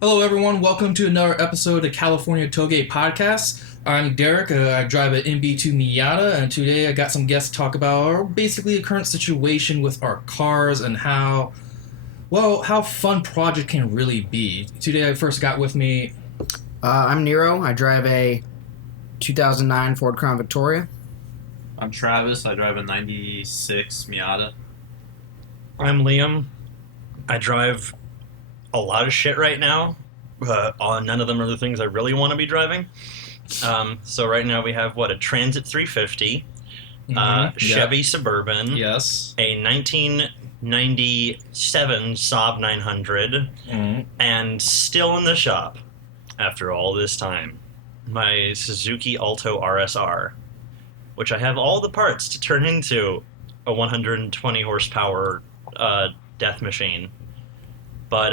Hello, everyone. Welcome to another episode of California Touge podcast. I'm Derek. I drive an MB2 Miata, and today I got some guests to talk about basically the current situation with our cars and how fun project can really be. Today I first got with me. I'm Nero. I drive a 2009 Ford Crown Victoria. I'm Travis. I drive a 96 Miata. I'm Liam. I drive a lot of shit right now. None of them are the things I really want to be driving. So right now we have, a Transit 350, Chevy Suburban, Yes. a 1997 Saab 900, and still in the shop after all this time, my Suzuki Alto RSR, which I have all the parts to turn into a 120 horsepower death machine. But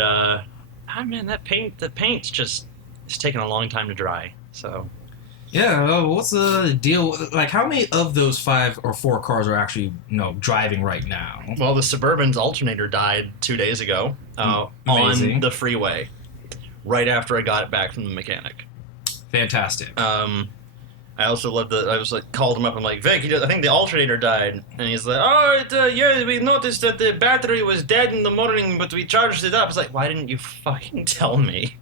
man, the paint's just, it's taking a long time to dry. So Yeah, what's the deal? Like, how many of those 5 or 4 cars are actually, driving right now? well, the Suburban's alternator died 2 days ago on the freeway, right after I got it back from the mechanic. Fantastic. I also called him up. I'm like, Vic, I think the alternator died. And he's like, yeah, we noticed that the battery was dead in the morning, but we charged it up. It's like, why didn't you fucking tell me?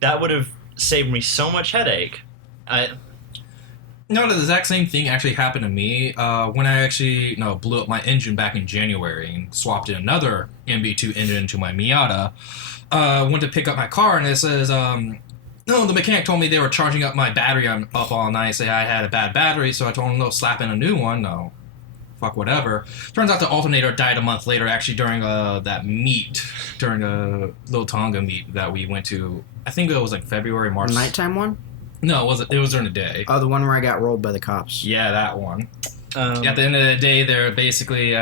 That would have saved me so much headache. No, the exact same thing actually happened to me when I actually blew up my engine back in January and swapped in another MB2 engine into my Miata. Went to pick up my car and it says, no, the mechanic told me they were charging up my battery. I'm up all night, say I had a bad battery, so I told him, no, slap in a new one. No, fuck whatever. Turns out the alternator died a month later, actually during that meet, during a Little Tonga meet that we went to. I think it was like February, March. The nighttime one? No, it was during the day. Oh, the one where I got rolled by the cops. Yeah, that one. At the end of the day, they're basically...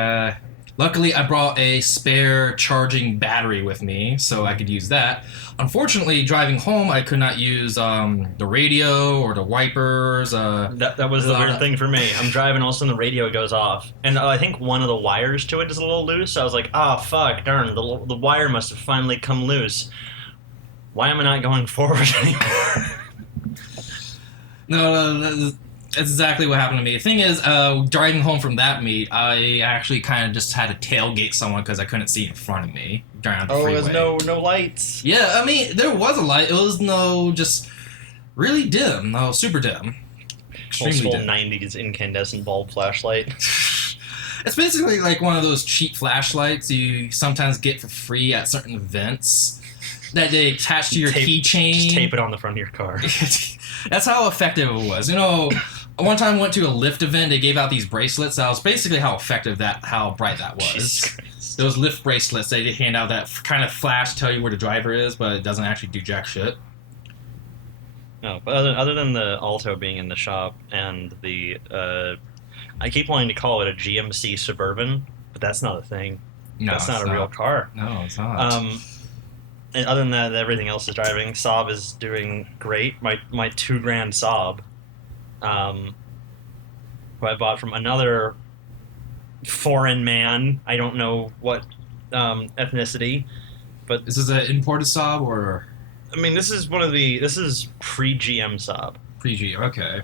luckily, I brought a spare charging battery with me, so I could use that. Unfortunately, driving home, I could not use the radio or the wipers. That was the weird thing for me. I'm driving, all of a sudden the radio goes off. And I think one of the wires to it is a little loose. So I was like, fuck, darn, the wire must have finally come loose. Why am I not going forward anymore? No, that's exactly what happened to me. The thing is, driving home from that meet, I actually kind of just had to tailgate someone because I couldn't see in front of me down the freeway. There's no lights. Yeah, I mean, there was a light. It was just really dim. No, super dim. Old school dim. 90s incandescent bulb flashlight. It's basically like one of those cheap flashlights you sometimes get for free at certain events that they attach to your keychain. Just tape it on the front of your car. That's how effective it was. One time I went to a Lyft event. They gave out these bracelets. That was basically how bright that was. Those Lyft bracelets, they hand out that kind of flash to tell you where the driver is, but it doesn't actually do jack shit. No, but other than the Alto being in the shop and the, I keep wanting to call it a GMC Suburban, but that's not a thing. No, that's not a real car. No, it's not. And other than that, everything else is driving. Saab is doing great. My $2,000 Saab, who I bought from another foreign man. I don't know what ethnicity, but Is this an imported Saab or I mean, this is pre-GM Saab. pre-G? Okay.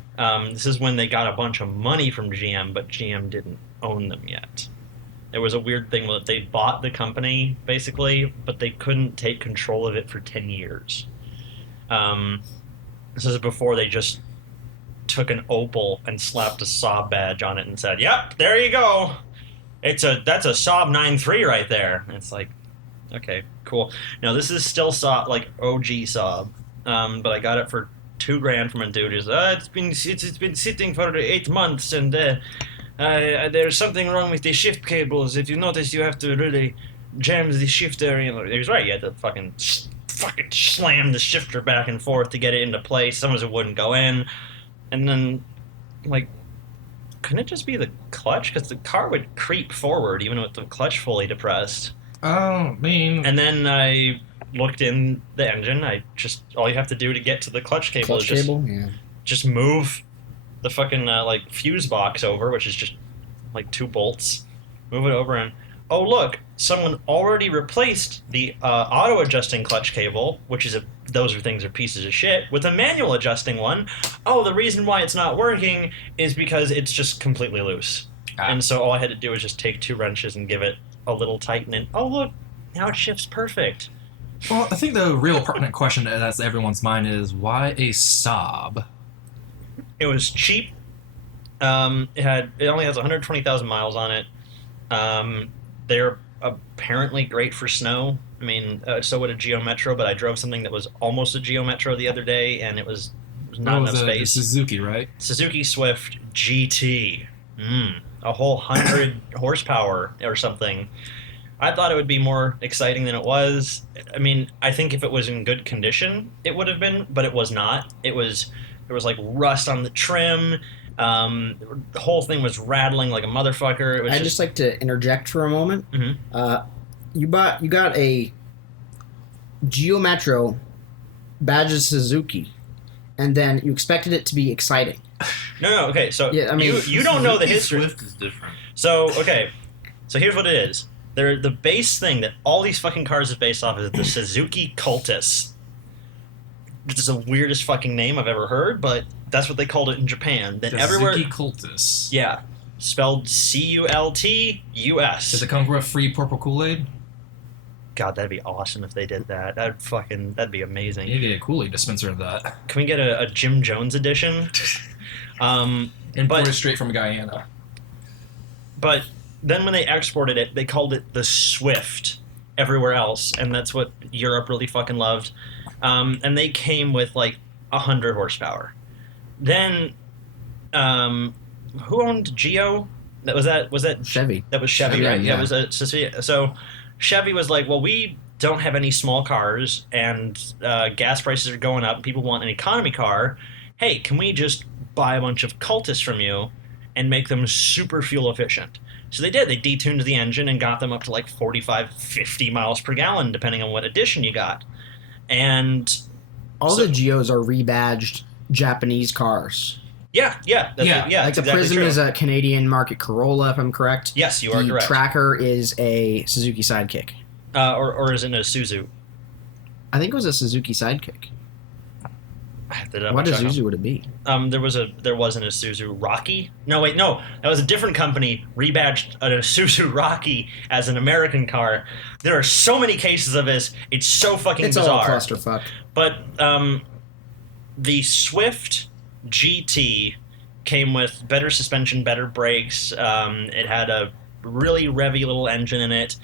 This is when they got a bunch of money from GM, but GM didn't own them yet. There was a weird thing that they bought the company, basically, but they couldn't take control of it for 10 years. This is before they just took an Opel and slapped a Saab badge on it and said, yep, there you go. That's a Saab 9.3 right there. And it's like, okay, cool. Now, this is still Saab, like OG Saab, but I got it for $2,000 from a dude who's, it's been sitting for 8 months, and there's something wrong with the shift cables. If you notice, you have to really jam the shifter. He was right. You had to fucking slam the shifter back and forth to get it into place. Sometimes it wouldn't go in. And then, couldn't it just be the clutch? Because the car would creep forward even with the clutch fully depressed. Oh, I mean... And then I looked in the engine. All you have to do to get to the clutch cable is just move the fucking fuse box over, which is just like 2 bolts. Move it over and oh look, someone already replaced the auto-adjusting clutch cable, which is those things are pieces of shit, with a manual adjusting one. Oh, the reason why it's not working is because it's just completely loose. And so all I had to do was just take 2 wrenches and give it a little tighten, and oh look, now it shifts perfect. Well, I think the real pertinent question that's everyone's mind is, why a Saab? It was cheap. It only has 120,000 miles on it. They're apparently great for snow. I mean, so would a Geo Metro, but I drove something that was almost a Geo Metro the other day, and it was not enough space. Suzuki, right? Suzuki Swift GT. A whole 100 horsepower or something. I thought it would be more exciting than it was. I mean, I think if it was in good condition, it would have been, but it was not. There was like rust on the trim. The whole thing was rattling like a motherfucker. I'd just like to interject for a moment. You got a Geo Metro badges Suzuki, and then you expected it to be exciting. No, okay. So yeah, I mean, you don't know the history. Swift is different. So okay, so here's what it is. The base thing that all these fucking cars is based off is the Suzuki Cultus. Which is the weirdest fucking name I've ever heard, but that's what they called it in Japan. Then everywhere, Suzuki Cultus. yeah, spelled CULTUS. Does it come with free purple Kool-Aid? God, that'd be awesome if they did that. That'd be amazing. You need to get a Kool-Aid dispenser of that. Can we get a Jim Jones edition? Imported straight from Guyana. But then when they exported it, they called it the Swift everywhere else, and that's what Europe really fucking loved. And they came with like 100 horsepower. Then, who owned Geo? Was that Chevy. That was Chevy, Chevy, right? yeah. It was so Chevy was like, well, we don't have any small cars, and gas prices are going up. People want an economy car. Hey, can we just buy a bunch of Cultus from you and make them super fuel efficient? So they did. They detuned the engine and got them up to like 45, 50 miles per gallon, depending on what edition you got. And all the Geos are rebadged Japanese cars. Yeah. Like the exactly Prism true. is a Canadian market Corolla, if I'm correct. Yes, you are the correct. Tracker is a Suzuki Sidekick. Or is it a Isuzu? I think it was a Suzuki Sidekick. I have to double What check. Isuzu would it be? There wasn't a Isuzu Rocky. No, that was a different company rebadged an Isuzu Rocky as an American car. There are so many cases of this. It's so fucking It's bizarre. all a clusterfuck. But the Swift GT came with better suspension, better brakes. It had a really revvy little engine in it.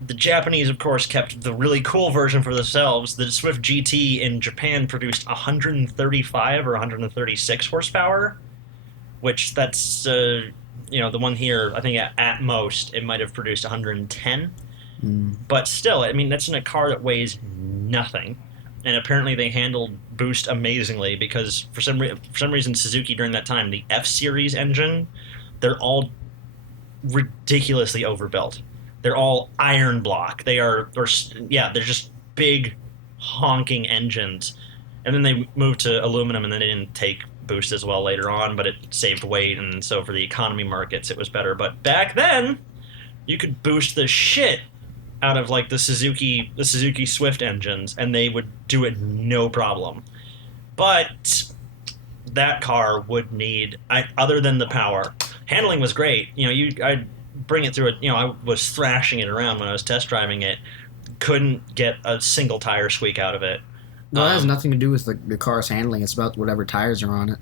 The Japanese, of course, kept the really cool version for themselves. The Swift GT in Japan produced 135 or 136 horsepower, which that's, the one here, I think at most, it might have produced 110. But still, I mean, that's in a car that weighs nothing. And apparently they handled boost amazingly because for some reason Suzuki during that time, the F-Series engine, they're all ridiculously overbuilt. They're all iron block. They're just big honking engines. And then they moved to aluminum, and then they didn't take boost as well later on, but it saved weight, and so for the economy markets it was better. But back then, you could boost the shit out of like the Suzuki Swift engines, and they would do it no problem. But that car would need, other than the power, handling was great. I'd bring it through it. I was thrashing it around when I was test driving it. Couldn't get a single tire squeak out of it. Well, that has nothing to do with the car's handling. It's about whatever tires are on it.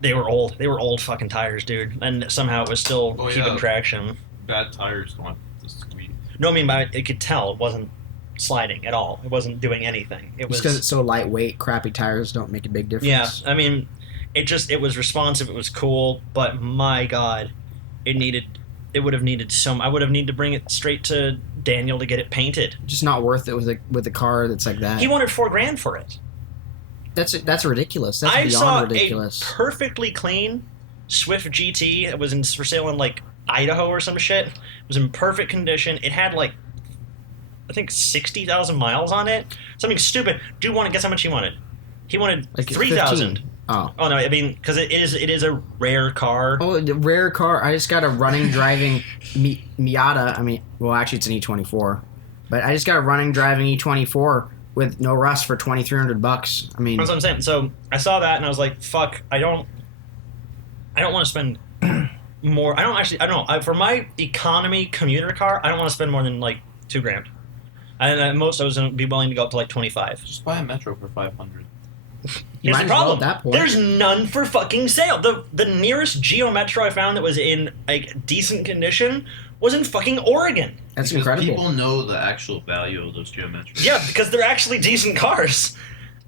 They were old. They were old fucking tires, dude. And somehow it was still keeping traction. Bad tires don't have to squeak. No, I mean, it could tell it wasn't sliding at all. It wasn't doing anything. It was because it's so lightweight. Crappy tires don't make a big difference. Yeah, I mean, it was responsive. It was cool, but my God, it would have needed I would have needed to bring it straight to Daniel to get it painted. Just not worth it with a car that's like that. He wanted $4,000 for it. That's ridiculous. That's I beyond saw ridiculous. a perfectly clean Swift GT. It was for sale in like Idaho or some shit. It was in perfect condition. It had like, I think 60,000 miles on it. Something stupid. Dude wanted, guess how much he wanted? He wanted Like 3,000. Oh. Oh no, I mean because it is a rare car. Oh, the rare car. I just got a running driving Miata. I mean, well, actually, it's an E24, but I just got a running driving E24 with no rust for $2,300. I mean, That's what I'm saying. So I saw that and I was like, "Fuck! I don't want to spend more. I don't know. For my economy commuter car, I don't want to spend more than like $2,000. And at most, I was going to be willing to go up to like 25. Just buy a Metro for 500. you Here's might the as well problem. at that point. There's none for fucking sale. The nearest Geo Metro I found that was in like decent condition was in fucking Oregon. That's Because incredible. people know the actual value of those geometrics. Yeah, because they're actually decent cars.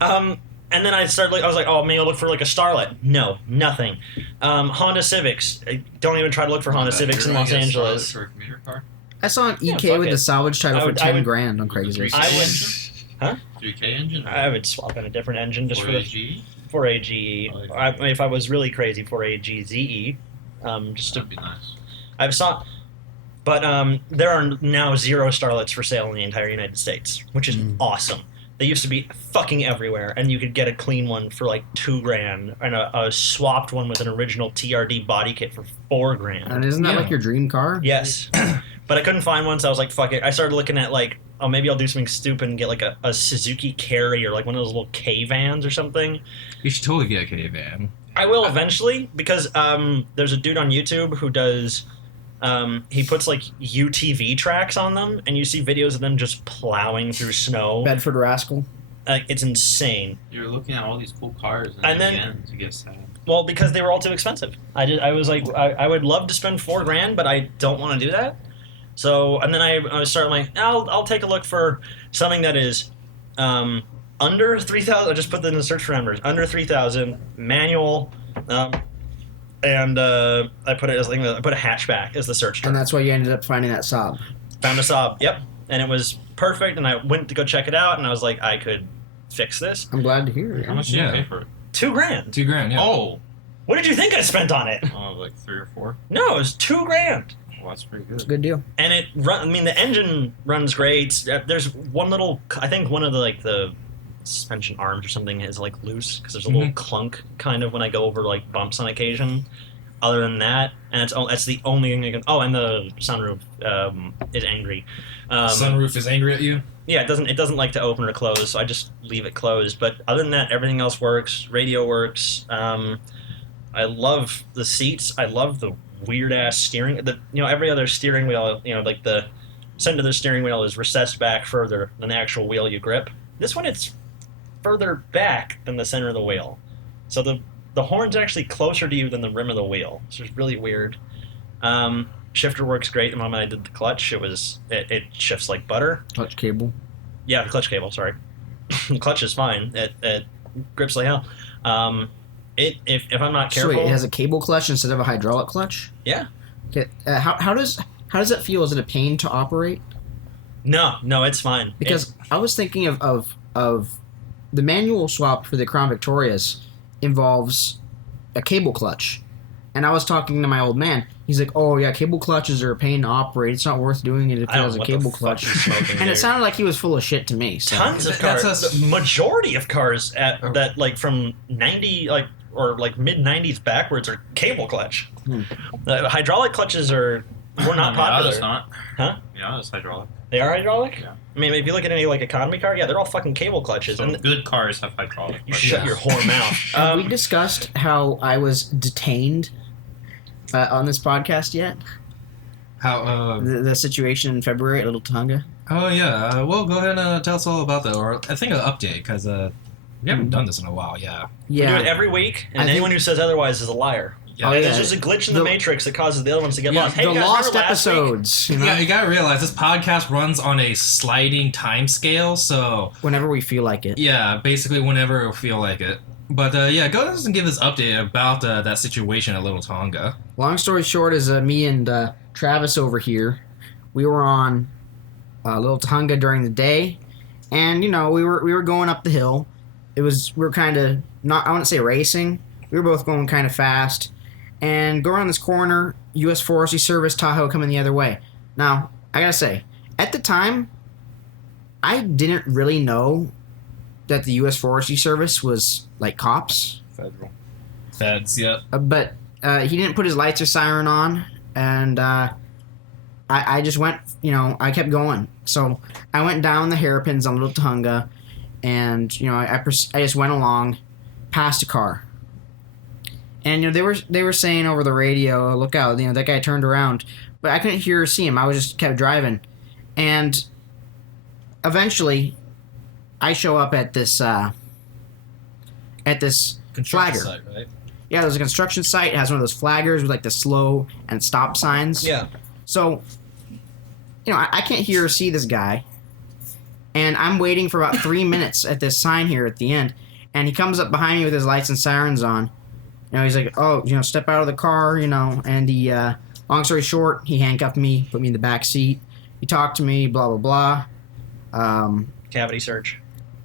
And then I was like, oh, maybe I'll look for like a Starlet. No, nothing. Honda Civics. Don't even try to look for Honda Civics in Los Angeles. For a commuter car? I saw an Yeah, EK fuck with it. the salvage title I for would- I would- $10,000 on Craigslist. I would- engine? Huh? 3K engine? I would swap in a different engine just for the G? 4AG. Oh, yeah. If I was really crazy, 4AG ZE. Just to That'd be nice. I've saw, but there are now 0 Starlets for sale in the entire United States, which is awesome. They used to be fucking everywhere, and you could get a clean one for like $2,000, and a swapped one with an original TRD body kit for $4,000. And isn't that Yeah. like your dream car? Yes, but I couldn't find one, so I was like, "Fuck it." I started looking at like, oh, maybe I'll do something stupid and get like a Suzuki Carry or like one of those little K vans or something. You should totally get a K van. I will eventually because there's a dude on YouTube who does. He puts like UTV tracks on them, and you see videos of them just plowing through snow. Bedford Rascal. It's insane. You're looking at all these cool cars, and, And in then- the end, you get sad. Well, because they were all too expensive. I was like, I would love to spend $4,000, but I don't want to do that. So, and then I started like, I'll take a look for something that is under 3,000. I just put that in the search parameters. Under 3,000, manual, and I put it as like I put a hatchback as the search term. And that's why you ended up finding that Saab. Found a Saab. Yep, and it was perfect. And I went to go check it out, and I was like, I could fix this. I'm glad to hear it. How much did you Yeah. pay for it? $2,000. $2,000, yeah. Oh! What did you think I spent on it? Like 3 or 4? No, it was $2,000. Well, that's pretty It's a good. good deal. And I mean, the engine runs great. There's one little, I think one of the like the suspension arms or something is like loose because there's a little clunk kind of when I go over like bumps on occasion. Other than that, and that's the only thing I can. Oh, and the sunroof is angry. Sunroof is angry at you? Yeah, it doesn't like to open or close, so I just leave it closed. But other than that, everything else works. Radio works. I love the seats. I love the weird ass steering. Every other steering wheel, like the center of the steering wheel is recessed back further than the actual wheel you grip. This one, it's further back than the center of the wheel, so the horn's actually closer to you than the rim of the wheel. So it's really weird. Shifter works great. The moment I did the clutch, it shifts like butter. Clutch cable. Yeah, the clutch cable. Sorry, the clutch is fine. It grips like hell. If I'm not So careful, wait, it has a cable clutch instead of a hydraulic clutch? yeah. Okay. How does that feel? Is it a pain to operate? No, it's fine. Because I was thinking of the manual swap for the Crown Victorias involves a cable clutch. And I was talking to my old man. He's like, "Oh yeah, cable clutches are a pain to operate. It's not worth doing it if it I don't has know a what the cable fuck clutch." he's smoking, And it dude. sounded like he was full of shit to me. So. Tons of That's cars. The majority of cars that like from 90 or mid 90s backwards are cable clutch. The hydraulic clutches were not popular. Miata's not. Huh? Miata's hydraulic. They are hydraulic? Yeah. I mean, if you look at any like economy car, yeah, they're all fucking cable clutches. So And good cars have hydraulic. you but shut yeah. your whore mouth. Have we discussed how I was detained on this podcast yet? How, The situation in February at Little Tonga? oh yeah, well go ahead and tell us all about that, or I think an update, because we haven't done this in a while, yeah. We do Yeah. it every week, and I think- anyone who says otherwise is a liar. Yeah. Oh, And yeah. there's just a glitch in the matrix that causes the other ones to get Yeah, lost. Hey, the guys, lost remember last week? episodes, you know? You gotta realize this podcast runs on a sliding time scale, so Whenever we feel like it. yeah, basically whenever we feel like it. But yeah, go ahead and give us an update about that situation at Little Tonga. Long story short is me and Travis over here, we were on Little Tonga during the day, and we were going up the hill. We were kind of not, I wouldn't say racing. We were both going kind of fast, and go around this corner. U.S. Forestry Service Tahoe coming the other way. Now I gotta say, at the time, I didn't really know that the U.S. Forestry Service was like cops. Feds, yep. But he didn't put his lights or siren on, and I just went, I kept going. So I went down the hairpins on Little Tahunga, and I just went along, past a car, and they were saying over the radio, look out, that guy turned around, but I couldn't hear or see him. I was just kept driving, and eventually, I show up at this Construction flagger. site, right? Yeah, there's a construction site. It has one of those flaggers with like the slow and stop signs. Yeah. So, I can't hear or see this guy, and I'm waiting for about 3 minutes at this sign here at the end, and he comes up behind me with his lights and sirens on. He's like, "Oh, step out of the car," and he, long story short, he handcuffed me, put me in the back seat. He talked to me, blah blah blah. Cavity search.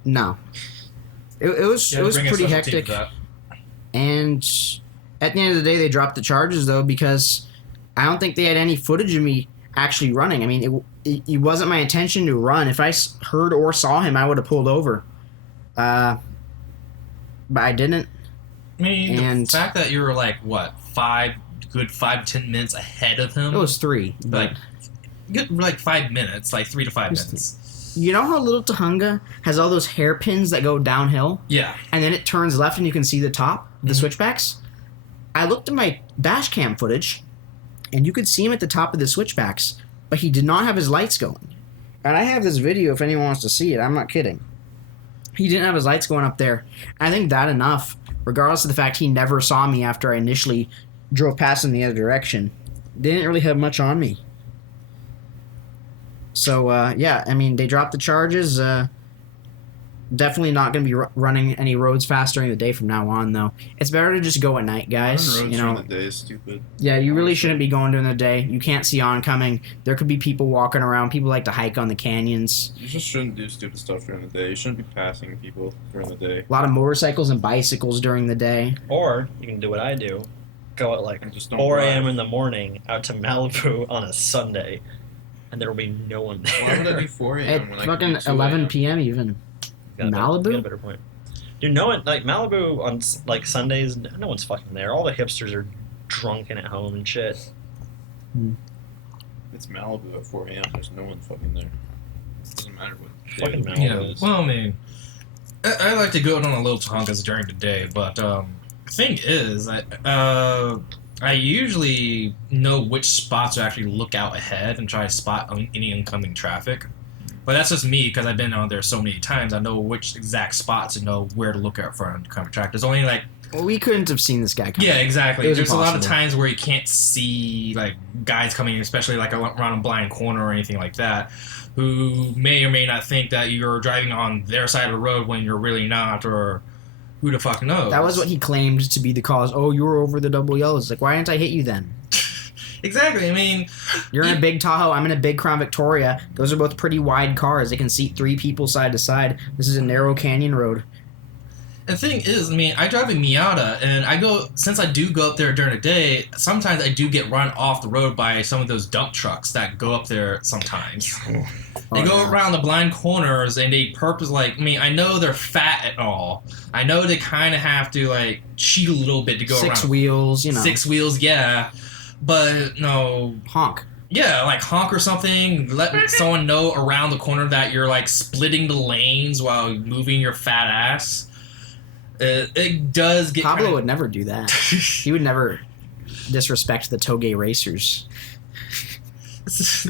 No, it was Yeah, bring a pretty special team hectic, for that. and at the end of the day, they dropped the charges though because I don't think they had any footage of me actually running. I mean, it wasn't my intention to run. If I heard or saw him, I would have pulled over. But I didn't. I mean, And- the fact that you were like, what, 5 to 10 minutes ahead of him? It was 3. But like 5 minutes, like 3 to 5 Just- minutes. you know how Little Tahunga has all those hairpins that go downhill? Yeah. And then it turns left and you can see the top, the Mhm. switchbacks? I looked at my dash cam footage, and you could see him at the top of the switchbacks, but he did not have his lights going. And I have this video if anyone wants to see it. I'm not kidding. He didn't have his lights going up there. I think that enough, regardless of the fact he never saw me after I initially drove past in the other direction. They didn't really have much on me. So, yeah, I mean, they dropped the charges. Definitely not going to be running any roads fast during the day from now on, though. It's better to just go at night, guys. Running roads during the day is stupid. Yeah, you really shouldn't be going during the day. You can't see oncoming. There could be people walking around. People like to hike on the canyons. You just shouldn't do stupid stuff during the day. You shouldn't be passing people during the day. A lot of motorcycles and bicycles during the day. Or you can do what I do. Go at like And just don't 4 drive. a.m. in the morning out to Malibu on a Sunday, and there will be no one there. Why would I do 4 a.m. At when I fucking could do 2 11 a.m.? p.m. even. Got a Malibu? better point. Dude, no one like Malibu on like Sundays. No one's fucking there. All the hipsters are drunken at home and shit. It's Malibu at 4 a.m. There's no one fucking there. Doesn't matter what day Fucking of the week Malibu. it Yeah. is. Well, I mean, I like to go out on a little Tonkas during the day, but the thing is, I usually know which spots to actually look out ahead and try to spot any incoming traffic. But that's just me because I've been on there so many times. I know which exact spots to know where to look out for incoming traffic. There's only like Well, we couldn't have seen this guy coming. yeah, exactly. It was There's a lot of impossible. times where you can't see like guys coming, especially like around a blind corner or anything like that, who may or may not think that you're driving on their side of the road when you're really not, or who the fuck knows. That was what he claimed to be the cause. Oh, you were over the double yellows. Like, why didn't I hit you then? Exactly. I mean, You're in a big Tahoe. I'm in a big Crown Victoria. Those are both pretty wide cars. They can seat 3 people side to side. This is a narrow canyon road. the thing is, I mean, I drive a Miata, and since I do go up there during the day, sometimes I do get run off the road by some of those dump trucks that go up there sometimes. They go yeah. around the blind corners, and they I know they're fat and all. I know they kind of have to, like, cheat a little bit to go 6 around. wheels, 6 wheels, yeah. But, no, honk. yeah, like honk or something. Let someone know around the corner that you're like splitting the lanes while moving your fat ass. It does get. Pablo kinda... would never do that. He would never disrespect the Touge racers.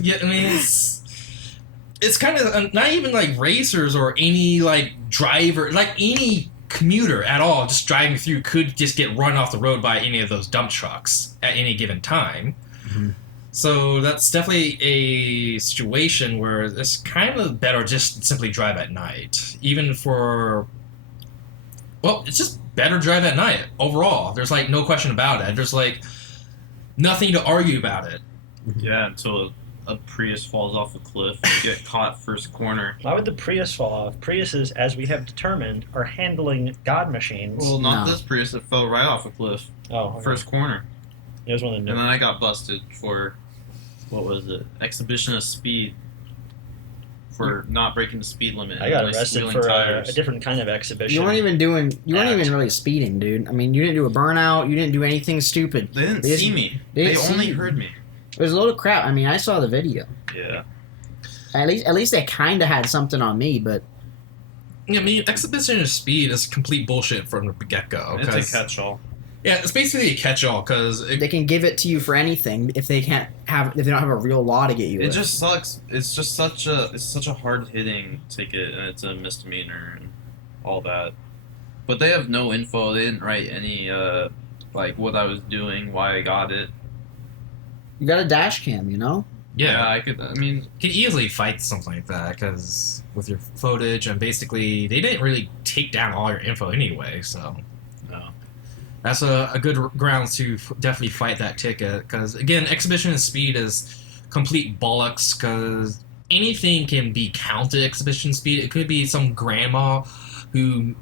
Yeah, I mean, it's kind of not even like racers or any like driver, like any commuter at all, just driving through could just get run off the road by any of those dump trucks at any given time. Mm-hmm. So that's definitely a situation where it's kind of better just simply drive at night. Even for, well, it's just better drive at night overall. There's like no question about it. There's like nothing to argue about it. Yeah, until a Prius falls off a cliff and get caught first corner. Why would the Prius fall off? Priuses, as we have determined, are handling god machines. Well, not No. this Prius. It fell right off a cliff. oh, okay. First corner. It was one of And the then new. I got busted for, what was it? Exhibition of speed. for not breaking the speed limit. I got and arrested wheeling for a tires. different kind of exhibition. You weren't even Act. really speeding, dude. I mean, you didn't do a burnout. You didn't do anything stupid. They didn't They see just- me. they They didn't see only you. heard me. It was a load of crap. I mean, I saw the video. Yeah. At least they kind of had something on me, but Yeah, I mean, exhibition of speed is complete bullshit from the get-go. It's 'cause- a catch-all. Yeah, it's basically a catch-all because they can give it to you for anything if they don't have a real law to get you. It with. just sucks. It's just such a hard-hitting ticket, and it's a misdemeanor and all that. But they have no info. They didn't write any like what I was doing, why I got it. You got a dash cam, you know. yeah, I could. I mean, you could easily fight something like that because with your footage and basically they didn't really take down all your info anyway, so. no. That's a good grounds to definitely fight that ticket because again, exhibition of speed is complete bollocks because anything can be counted exhibition speed. It could be some grandma who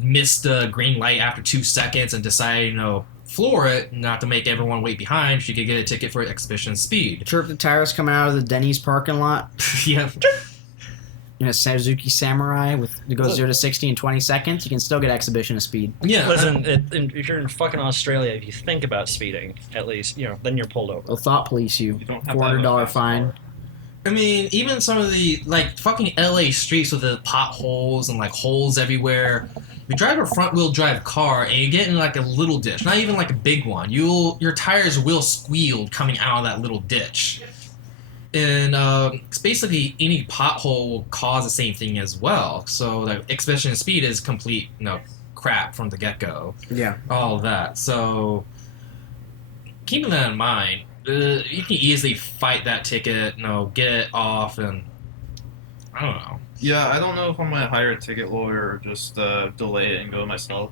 missed the green light after 2 seconds and decided, floor it, not to make everyone wait behind. She could get a ticket for exhibition speed. Chirp the tires coming out of the Denny's parking lot. Yeah. Suzuki Samurai it goes 0 to 60 in 20 seconds. You can still get exhibition of speed. Yeah. Listen, if you're in fucking Australia, if you think about speeding, at least, then you're pulled over. They'll thought police you. You don't have to have a $400 fine. passport. I mean, even some of the fucking LA streets with the potholes and holes everywhere. You drive a front wheel drive car and you get in a little ditch, not even a big one. Your tires will squeal coming out of that little ditch. And it's basically any pothole will cause the same thing as well. So the exhibition speed is complete crap from the get-go. Yeah. All of that. So keeping that in mind, you can easily fight that ticket, get it off, and I don't know. Yeah, I don't know if I'm gonna hire a ticket lawyer or just delay it and go myself.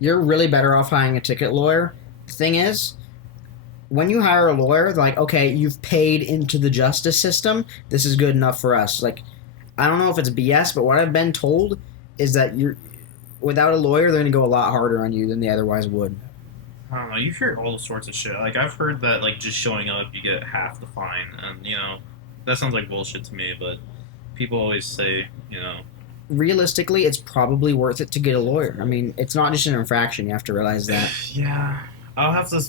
You're really better off hiring a ticket lawyer. The thing is, when you hire a lawyer, they're like, okay, you've paid into the justice system. This is good enough for us. I don't know if it's BS, but what I've been told is that without a lawyer, they're going to go a lot harder on you than they otherwise would. I don't know. You hear all sorts of shit. I've heard that just showing up, you get half the fine, and that sounds like bullshit to me. But people always say, Realistically, it's probably worth it to get a lawyer. I mean, it's not just an infraction. You have to realize that. Yeah, I'll have to.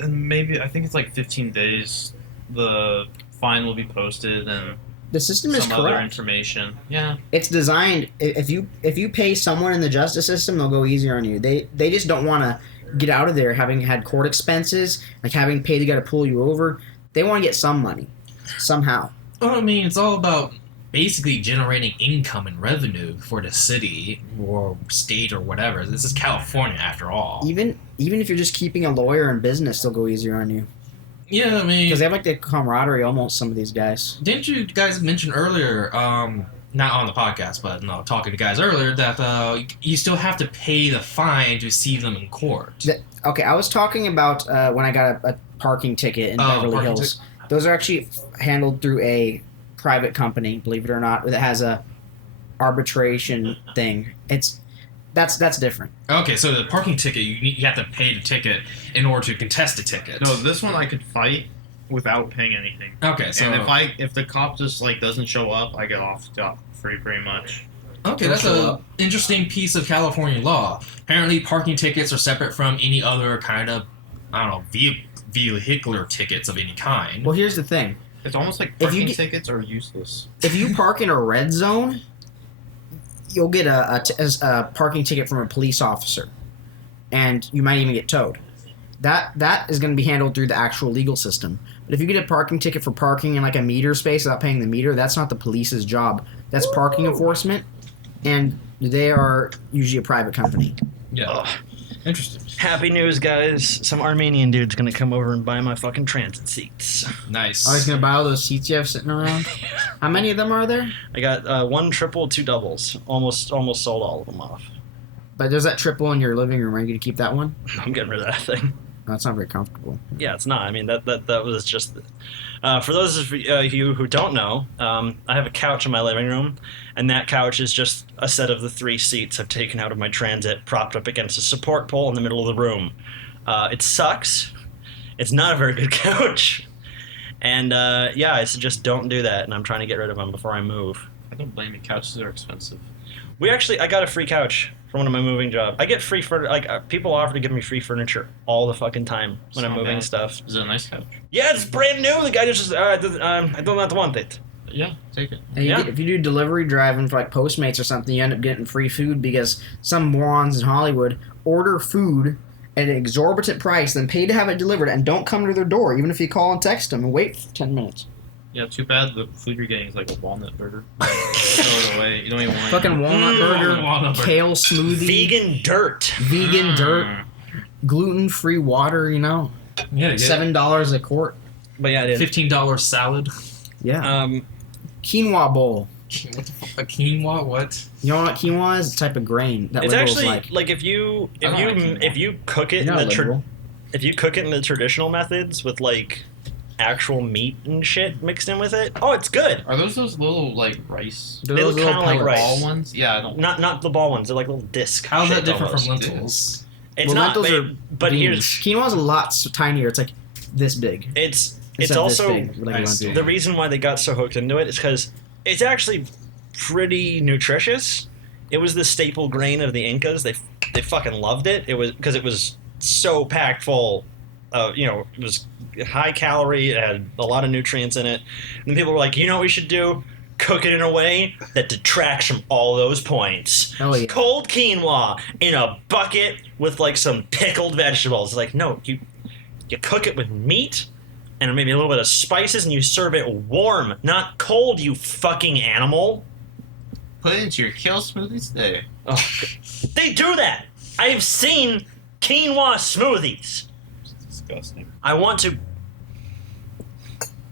And maybe I think it's 15 days. The fine will be posted and The system is some other correct. information. Yeah. It's designed. If you pay someone in the justice system, they'll go easier on you. They just don't want to get out of there having had court expenses, having paid the guy to pull you over. They want to get some money, somehow. Well, I mean, it's all about basically generating income and revenue for the city or state or whatever. This is California, after all. Even if you're just keeping a lawyer in business, they'll go easier on you Yeah, I mean, because they have the camaraderie. Almost some of these guys. didn't you guys mention earlier, not on the podcast, but talking to guys earlier, that you still have to pay the fine to see them in court? Okay, I was talking about when I got a parking ticket in Beverly parking Hills. Those are actually handled through a private company, believe it or not, that has a arbitration thing. That's different. Okay, so the parking ticket, you have to pay the ticket in order to contest the ticket. No, this one I could fight without paying anything. Okay, so And if the cop just doesn't show up, I get off scot free pretty much. okay, that's show a interesting piece of California law. Apparently, parking tickets are separate from any other kind of, I don't know, vehicular tickets of any kind. Well, here's the thing. It's almost like If you parking get- tickets are useless. If you park in a red zone, you'll get a parking ticket from a police officer, and you might even get towed. That is going to be handled through the actual legal system. But if you get a parking ticket for parking in a meter space without paying the meter, that's not the police's job. That's parking enforcement, and they are usually a private company. Yeah, Ugh. interesting. Happy news, guys. Some Armenian dude's gonna come over and buy my fucking transit seats. Nice. Oh, he's going to buy all those seats you have sitting around? How many of them are there? I got 1 triple, 2 doubles. Almost sold all of them off. But there's that triple in your living room. Are you going to keep that one? I'm getting rid of that thing. No, it's not very comfortable. Yeah, it's not. I mean, that was just. For those of you who don't know, I have a couch in my living room, and that couch is just a set of the 3 seats I've taken out of my transit, propped up against a support pole in the middle of the room. It sucks. It's not a very good couch, And yeah, I suggest don't do that, and I'm trying to get rid of them before I move. I don't blame you. Couches are expensive. I got a free couch for one of my moving jobs. I get free furniture. People offer to give me free furniture all the fucking time when I'm Not moving bad. stuff. Is it a nice couch? Yeah, it's brand new. The guy just I do not want it. Yeah, take it. And Yeah. if you do delivery driving for like Postmates or something, you end up getting free food because some morons in Hollywood order food at an exorbitant price, then pay to have it delivered, and don't come to their door, even if you call and text them and wait for 10 minutes. Yeah, too bad the food you're getting is like a walnut burger. Throw it away. You don't even want Fucking walnut burger, walnut burger. kale smoothie, Vegan dirt. vegan dirt, gluten-free water, you know, Yeah, you get $7 a quart. But yeah, it is. $15 salad. Yeah. Quinoa bowl. What the fuck? A quinoa? What? You know what quinoa is? A type of grain that It's liberals actually like. if you I don't like quinoa. if you cook it You're in not the liberal. if you cook it in the traditional methods with like actual meat and shit mixed in with it, oh, it's good. Are those little like rice? They're They those look little kinda like pellets. rice. Ball ones? Yeah, I don't. Not the ball ones. They're like little disc. How's that shit different almost. from lentils? It's Well, not. lentils But, are but beans. here's Quinoa's a lot tinier. It's like this big. it's Instead of this also big, like I a see. lentil. the reason why they got so hooked into it is because it's actually pretty nutritious. It was the staple grain of the Incas. They fucking loved it. It was because it was so packed full of, it was high calorie. It had a lot of nutrients in it. And then people were like, you know what we should do? Cook it in a way that detracts from all those points. Oh yeah. Cold quinoa in a bucket with like some pickled vegetables. It's like, no, you cook it with meat and maybe a little bit of spices and you serve it warm, not cold, you fucking animal. Put it into your kale smoothies today. Oh, they do that. I've seen quinoa smoothies. It's disgusting. I want to.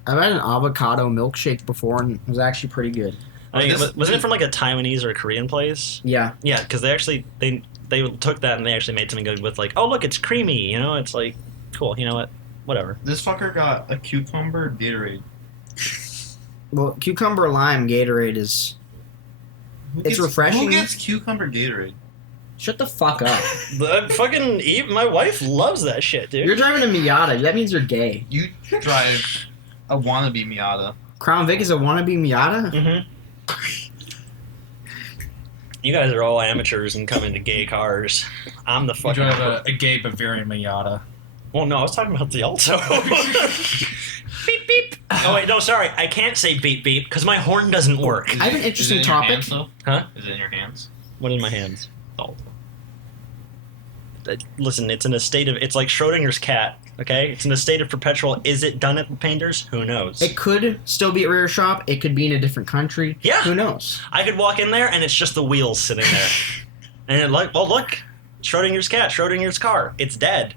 I've had an avocado milkshake before, and it was actually pretty good. I mean, This- wasn't it from like a Taiwanese or a Korean place? Yeah. Yeah, because they took that and they actually made something good with like, oh look, it's creamy. It's like, cool. You know what? Whatever. This fucker got a cucumber Gatorade. Well, cucumber lime Gatorade is. It's refreshing. Who gets cucumber Gatorade? Shut the fuck up. My wife loves that shit, dude. You're driving a Miata. That means you're gay. You drive a wannabe Miata. Crown Vic is a wannabe Miata? Mm-hmm. You guys are all amateurs and come into gay cars. I'm the You fucking. drive a gay Bavarian Miata. Well, no, I was talking about the Alto. Beep beep. Oh wait, no, sorry, I can't say beep beep because my horn doesn't work. Is I have an it- interesting is it in your topic. hands, though? Huh? Is it in your hands? What in my hands? Oh. Listen, it's like Schrodinger's cat. Okay, it's in a state of perpetual. Is it done at the painters? Who knows? It could still be at Rear Shop. It could be in a different country. Yeah. Who knows? I could walk in there and it's just the wheels sitting there, and like, well, look, Schrodinger's cat, Schrodinger's car. It's dead.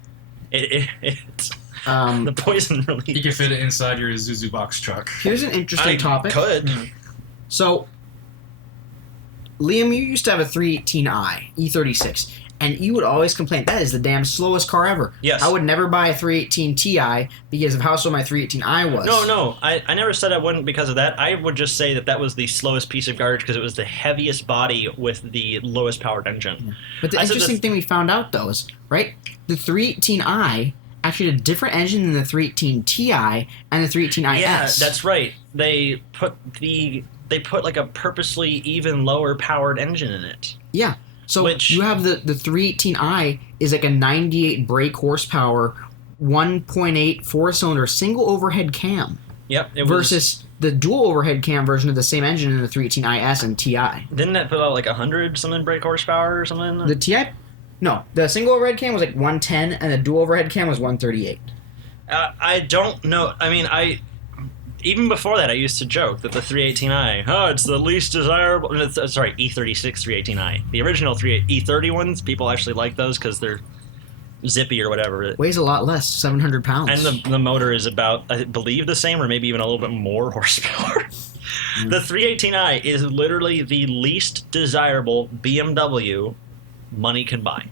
It's the poison You release. can fit it inside your Isuzu box truck. Here's an interesting topic. Could. So, Liam, you used to have a 318i E36, and you would always complain, that is the damn slowest car ever. Yes. I would never buy a 318 Ti because of how slow my 318i was. No, I never said I wouldn't because of that. I would just say that was the slowest piece of garbage because it was the heaviest body with the lowest powered engine. But the I said interesting this- thing we found out, though, is, right, the 318i actually had a different engine than the 318 Ti and the 318IS. Yeah, that's right. They put like a purposely even lower powered engine in it. Yeah. So Which- you have the 318i is like a 98 brake horsepower, 1.8 four-cylinder single overhead cam Yep. It was, versus the dual overhead cam version of the same engine in the 318IS and Ti. didn't that put out like 100 something brake horsepower or something? The Ti, no, the single overhead cam was like 110 and the dual overhead cam was 138. I don't know. I mean, even before that, I used to joke that the 318i, it's the least desirable. Sorry, E36 318i. The original E30 ones, people actually like those because they're zippy or whatever. Weighs a lot less, 700 pounds. And the motor is about, I believe, the same or maybe even a little bit more horsepower. The 318i is literally the least desirable BMW money can buy.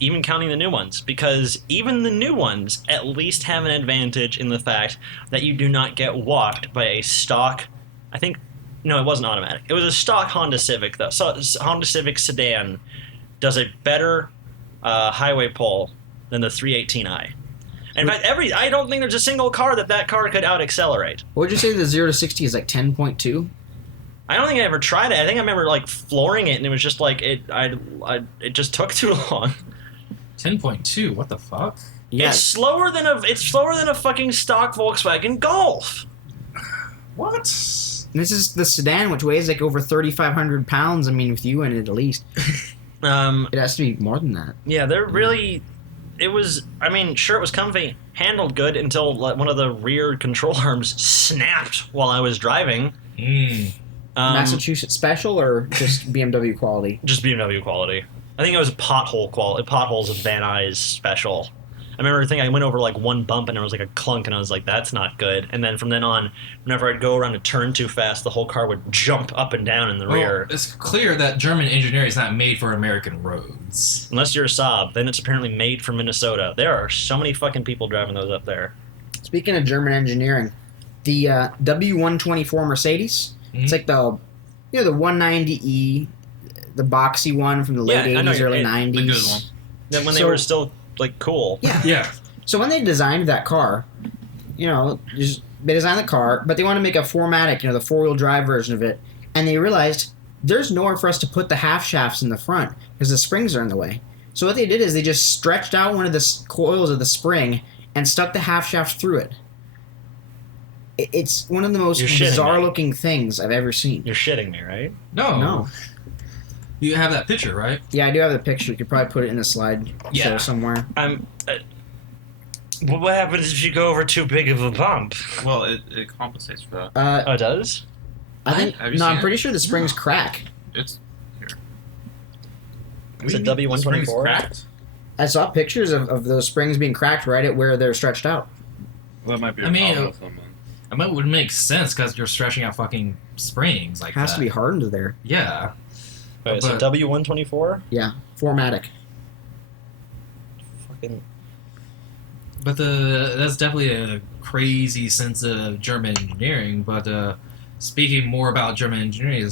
Even counting the new ones, because even the new ones at least have an advantage in the fact that you do not get walked by a stock, it wasn't automatic. It was a stock Honda Civic, though. So Honda Civic sedan does a better highway pull than the 318i. In fact, I don't think there's a single car that car could out accelerate. What would you say the 0 to 60 is like 10.2? I don't think I ever tried it. I think I remember like flooring it, and it was just like it just took too long. 10.2. What the fuck? Yeah. It's slower than a fucking stock Volkswagen Golf. What? This is the sedan, which weighs like over 3,500 pounds. I mean, with you in it at least. It has to be more than that. Yeah, they're really. It was. I mean, sure, it was comfy, handled good until like, one of the rear control arms snapped while I was driving. Massachusetts special or just BMW quality? Just BMW quality. I think it was pothole quality. Potholes of Van Nuys special. I remember thinking I went over like one bump and there was like a clunk and I was like, that's not good. And then from then on, whenever I'd go around a turn too fast, the whole car would jump up and down in the rear. It's clear that German engineering is not made for American roads. Unless you're a Saab, then it's apparently made for Minnesota. There are so many fucking people driving those up there. Speaking of German engineering, the W124 Mercedes, it's like the 190E, the boxy one from the late 80s, early 90s. The good one. Then when they were still like cool. Yeah. Yeah. So when they designed that car, they designed the car, but they want to make a 4MATIC, the four-wheel drive version of it, and they realized there's nowhere for us to put the half shafts in the front because the springs are in the way. So what they did is they just stretched out one of the coils of the spring and stuck the half shaft through it. It's one of the most bizarre-looking things I've ever seen. You're shitting me, right? No. You have that picture, right? Yeah, I do have the picture. You could probably put it in the slide show somewhere. What happens if you go over too big of a bump? Well, it compensates for that. Oh, it does? I think. Have you No, seen I'm it? pretty sure the springs crack. It's here. Is it The springs W124? cracked? I saw pictures of those springs being cracked right at where they're stretched out. Well, that might be a I mean, problem with them, then. I mean, it would make sense because you're stretching out fucking springs like It has that. to be hardened to there. Yeah. Wait, so But- W124? Yeah, 4MATIC. Fucking. But that's definitely a crazy sense of German engineering. But speaking more about German engineering,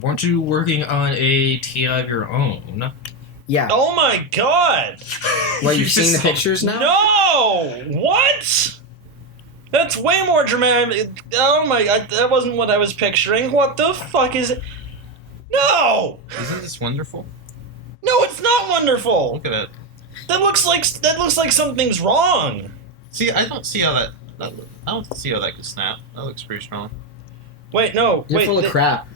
weren't you working on a TI of your own? Yeah. Oh my god! Well, you've seen the pictures now? No! What? That's way more dramatic. Oh my god, that wasn't what I was picturing. What the fuck is it? No! Isn't this wonderful? No, it's not wonderful! Look at it. That looks like something's wrong. See, I don't see how that I don't see how that could snap. That looks pretty strong. Wait, no. You're wait. full of crap.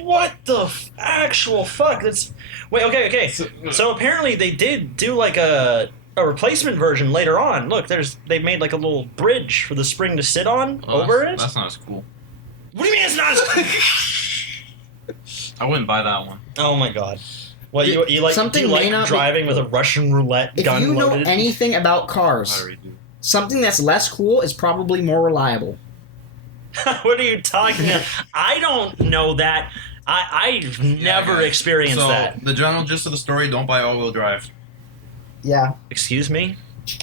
What the actual fuck? That's wait. Okay. So apparently they did do like a replacement version later on. Look, they made like a little bridge for the spring to sit on over it. That's not as cool. What do you mean it's not? I wouldn't buy that one. Oh my god. Well, you like Something do you may like not be- driving with a Russian roulette If gun you know loaded? anything about I cars, already do. something that's less cool is probably more reliable. What are you talking about? I don't know that. I've never guys. experienced So, that. the general gist of the story, don't buy all-wheel drive. Yeah. Excuse me?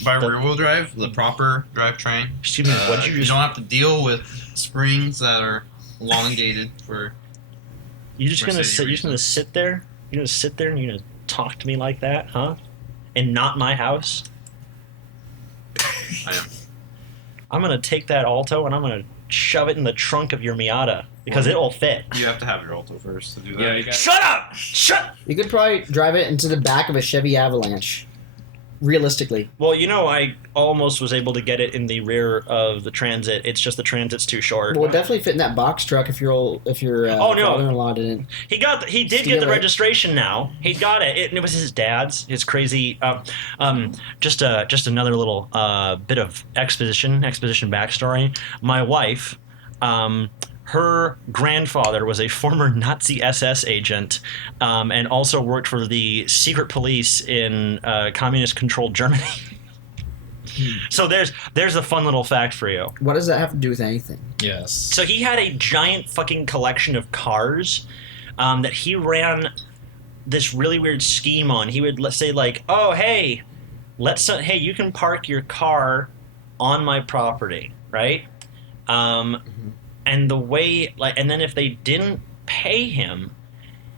Buy The- rear-wheel drive, the proper drivetrain. Excuse me, what did you just... don't have to deal with springs that are elongated for... You're just gonna Mercedes sit. You're just gonna sit there. You're gonna sit there and you're gonna talk to me like that, huh? And not my house. I am. I'm gonna take that Alto and I'm gonna shove it in the trunk of your Miata because it'll fit. You have to have your Alto first to do that. Yeah, you got. Shut up! Shut. You could probably drive it into the back of a Chevy Avalanche. Realistically. Well, I almost was able to get it in the rear of the Transit. It's just the Transit's too short. Well, definitely fit in that box truck if your Oh, no. father-in-law didn't. He did Steal get the it. registration now. He got it. It was his dad's. His crazy. Just another little bit of exposition backstory. My wife, her grandfather was a former Nazi SS agent, and also worked for the secret police in communist-controlled Germany. So there's a fun little fact for you. What does that have to do with anything? Yes. So he had a giant fucking collection of cars that he ran this really weird scheme on. He would, let's say, like, oh, hey, hey, you can park your car on my property, right? And the way, like, and then if they didn't pay him,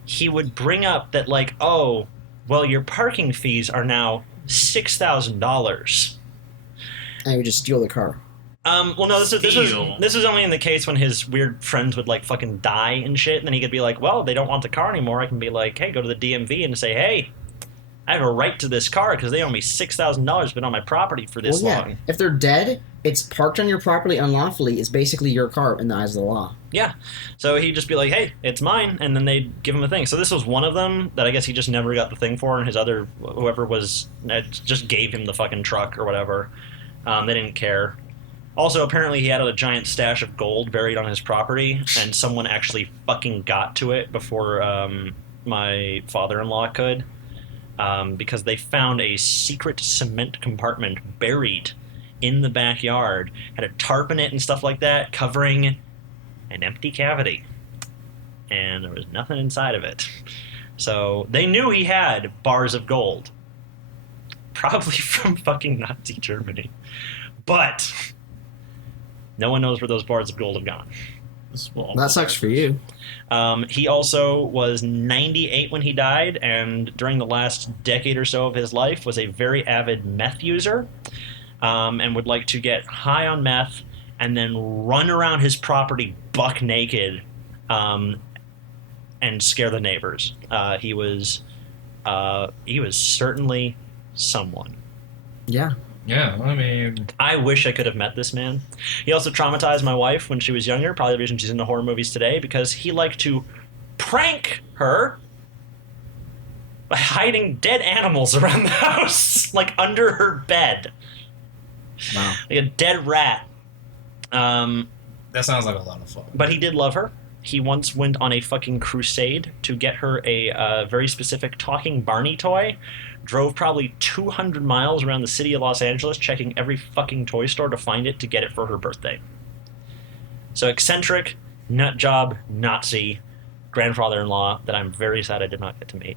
he would bring up that, like, oh, well, your parking fees are now $6,000. And you just steal the car. Well, no, this was only in the case when his weird friends would like fucking die and shit, and then he could be like, well, they don't want the car anymore. I can be like, hey, go to the DMV and say, hey, I have a right to this car because they owe me $6,000 been on my property for this long. If they're dead, it's parked on your property unlawfully. It's basically your car in the eyes of the law. Yeah. So he'd just be like, hey, it's mine, and then they'd give him a thing. So this was one of them that I guess he just never got the thing for, and his other, whoever was, just gave him the fucking truck or whatever. They didn't care. Also, apparently he had a giant stash of gold buried on his property, and someone actually fucking got to it before my father-in-law could, because they found a secret cement compartment buried in the backyard, had a tarp in it and stuff like that, covering an empty cavity. And there was nothing inside of it. So they knew he had bars of gold. Probably from fucking Nazi Germany. But no one knows where those bars of gold have gone. That sucks for you. He also was 98 when he died, and during the last decade or so of his life was a very avid meth user, and would like to get high on meth and then run around his property buck naked and scare the neighbors. He was certainly someone. Yeah. Yeah, I mean... I wish I could have met this man. He also traumatized my wife when she was younger, probably the reason she's into horror movies today, because he liked to prank her by hiding dead animals around the house, like under her bed. Wow. Like a dead rat. That sounds like a lot of fun. But he did love her. He once went on a fucking crusade to get her a very specific talking Barney toy. Drove probably 200 miles around the city of Los Angeles, checking every fucking toy store to find it to get it for her birthday. So eccentric, nut job, Nazi, grandfather-in-law that I'm very sad I did not get to meet.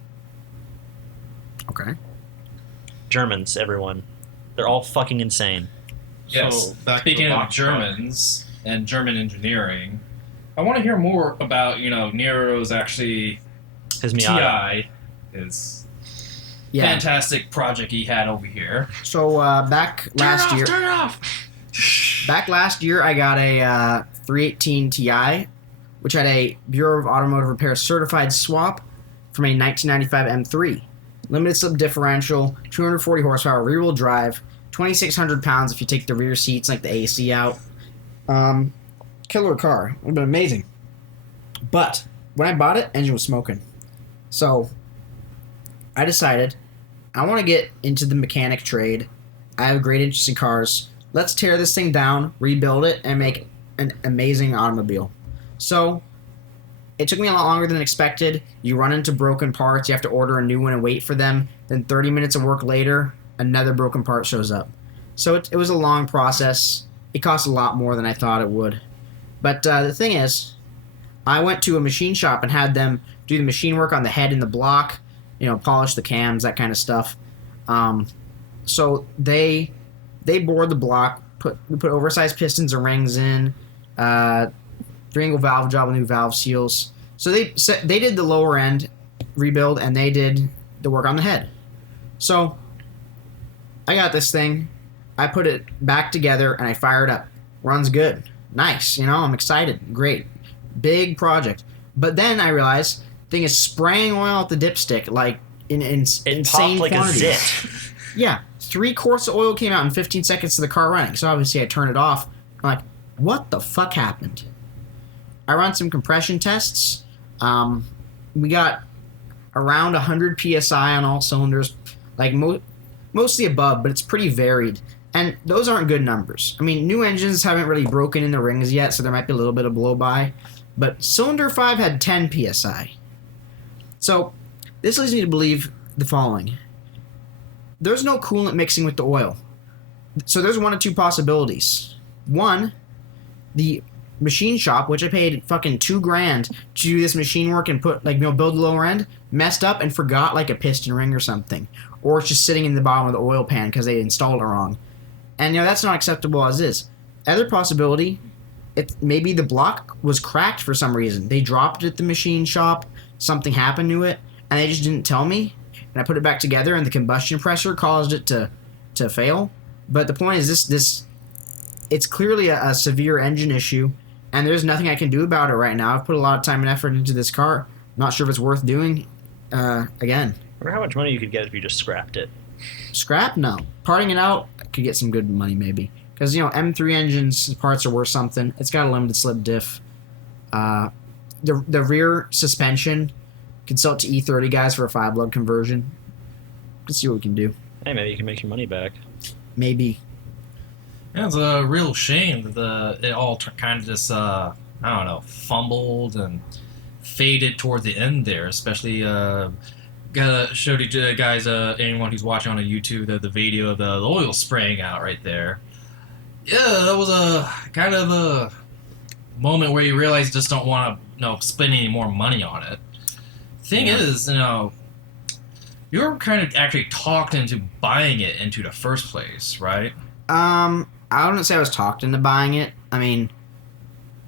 Okay. Germans, everyone. They're all fucking insane. Yes. So, back to Speaking the of box truck. Germans and German engineering, I want to hear more about, Nero's actually His Miata. TI, his fantastic project he had over here. So back last year, Turn it off! Back last year, I got a 318 Ti, which had a Bureau of Automotive Repair certified swap from a 1995 M3. Limited slip differential, 240 horsepower, rear-wheel drive, 2,600 pounds if you take the rear seats, like the AC out. Killer car. It would have been amazing. But when I bought it, engine was smoking. So I decided I want to get into the mechanic trade. I have a great interest in cars. Let's tear this thing down, rebuild it, and make an amazing automobile. So it took me a lot longer than expected. You run into broken parts, you have to order a new one and wait for them. Then 30 minutes of work later, another broken part shows up. So it was a long process. It cost a lot more than I thought it would. But the thing is, I went to a machine shop and had them do the machine work on the head and the block, polish the cams, that kind of stuff. So they bored the block, we put oversized pistons and rings in, 3-angle valve job with new valve seals. So they did the lower end rebuild and they did the work on the head. So I got this thing, I put it back together and I fire it up. Runs good. Nice, I'm excited. Great. Big project. But then I realized the thing is spraying oil out the dipstick like in insane popped like quantities. a zit. Yeah. 3 quarts of oil came out in 15 seconds to the car running. So obviously I turned it off. I'm like, what the fuck happened? I ran some compression tests. We got around 100 psi on all cylinders, like mostly above, but it's pretty varied. And those aren't good numbers. I mean, new engines haven't really broken in the rings yet, so there might be a little bit of blow-by. But cylinder 5 had 10 psi. So this leads me to believe the following. There's no coolant mixing with the oil. So there's one of two possibilities. One, the machine shop, which I paid fucking $2,000 to do this machine work and put build the lower end, messed up and forgot like a piston ring or something. Or it's just sitting in the bottom of the oil pan because they installed it wrong. And that's not acceptable as is. Other possibility, maybe the block was cracked for some reason. They dropped it at the machine shop, something happened to it, and they just didn't tell me. and I put it back together, and the combustion pressure caused it to fail. But the point is, this it's clearly a severe engine issue, and there's nothing I can do about it right now. I've put a lot of time and effort into this car. Not sure if it's worth doing. Again, I wonder how much money you could get if you just scrapped it. scrap? No. Parting it out, I could get some good money maybe. Because, M3 engines parts are worth something. It's got a limited slip diff. The rear suspension could sell it to E30 guys for a 5-lug conversion. Let's see what we can do. Hey, maybe you can make your money back. Maybe. Yeah, it's a real shame that it all kind of just, I don't know, fumbled and faded toward the end there, especially, gotta show you guys, anyone who's watching on YouTube, the video of the oil spraying out right there. Yeah, that was a kind of a moment where you realize you just don't want to, spend any more money on it. Thing is, you're kind of actually talked into buying it into the first place, right? I wouldn't say I was talked into buying it. I mean,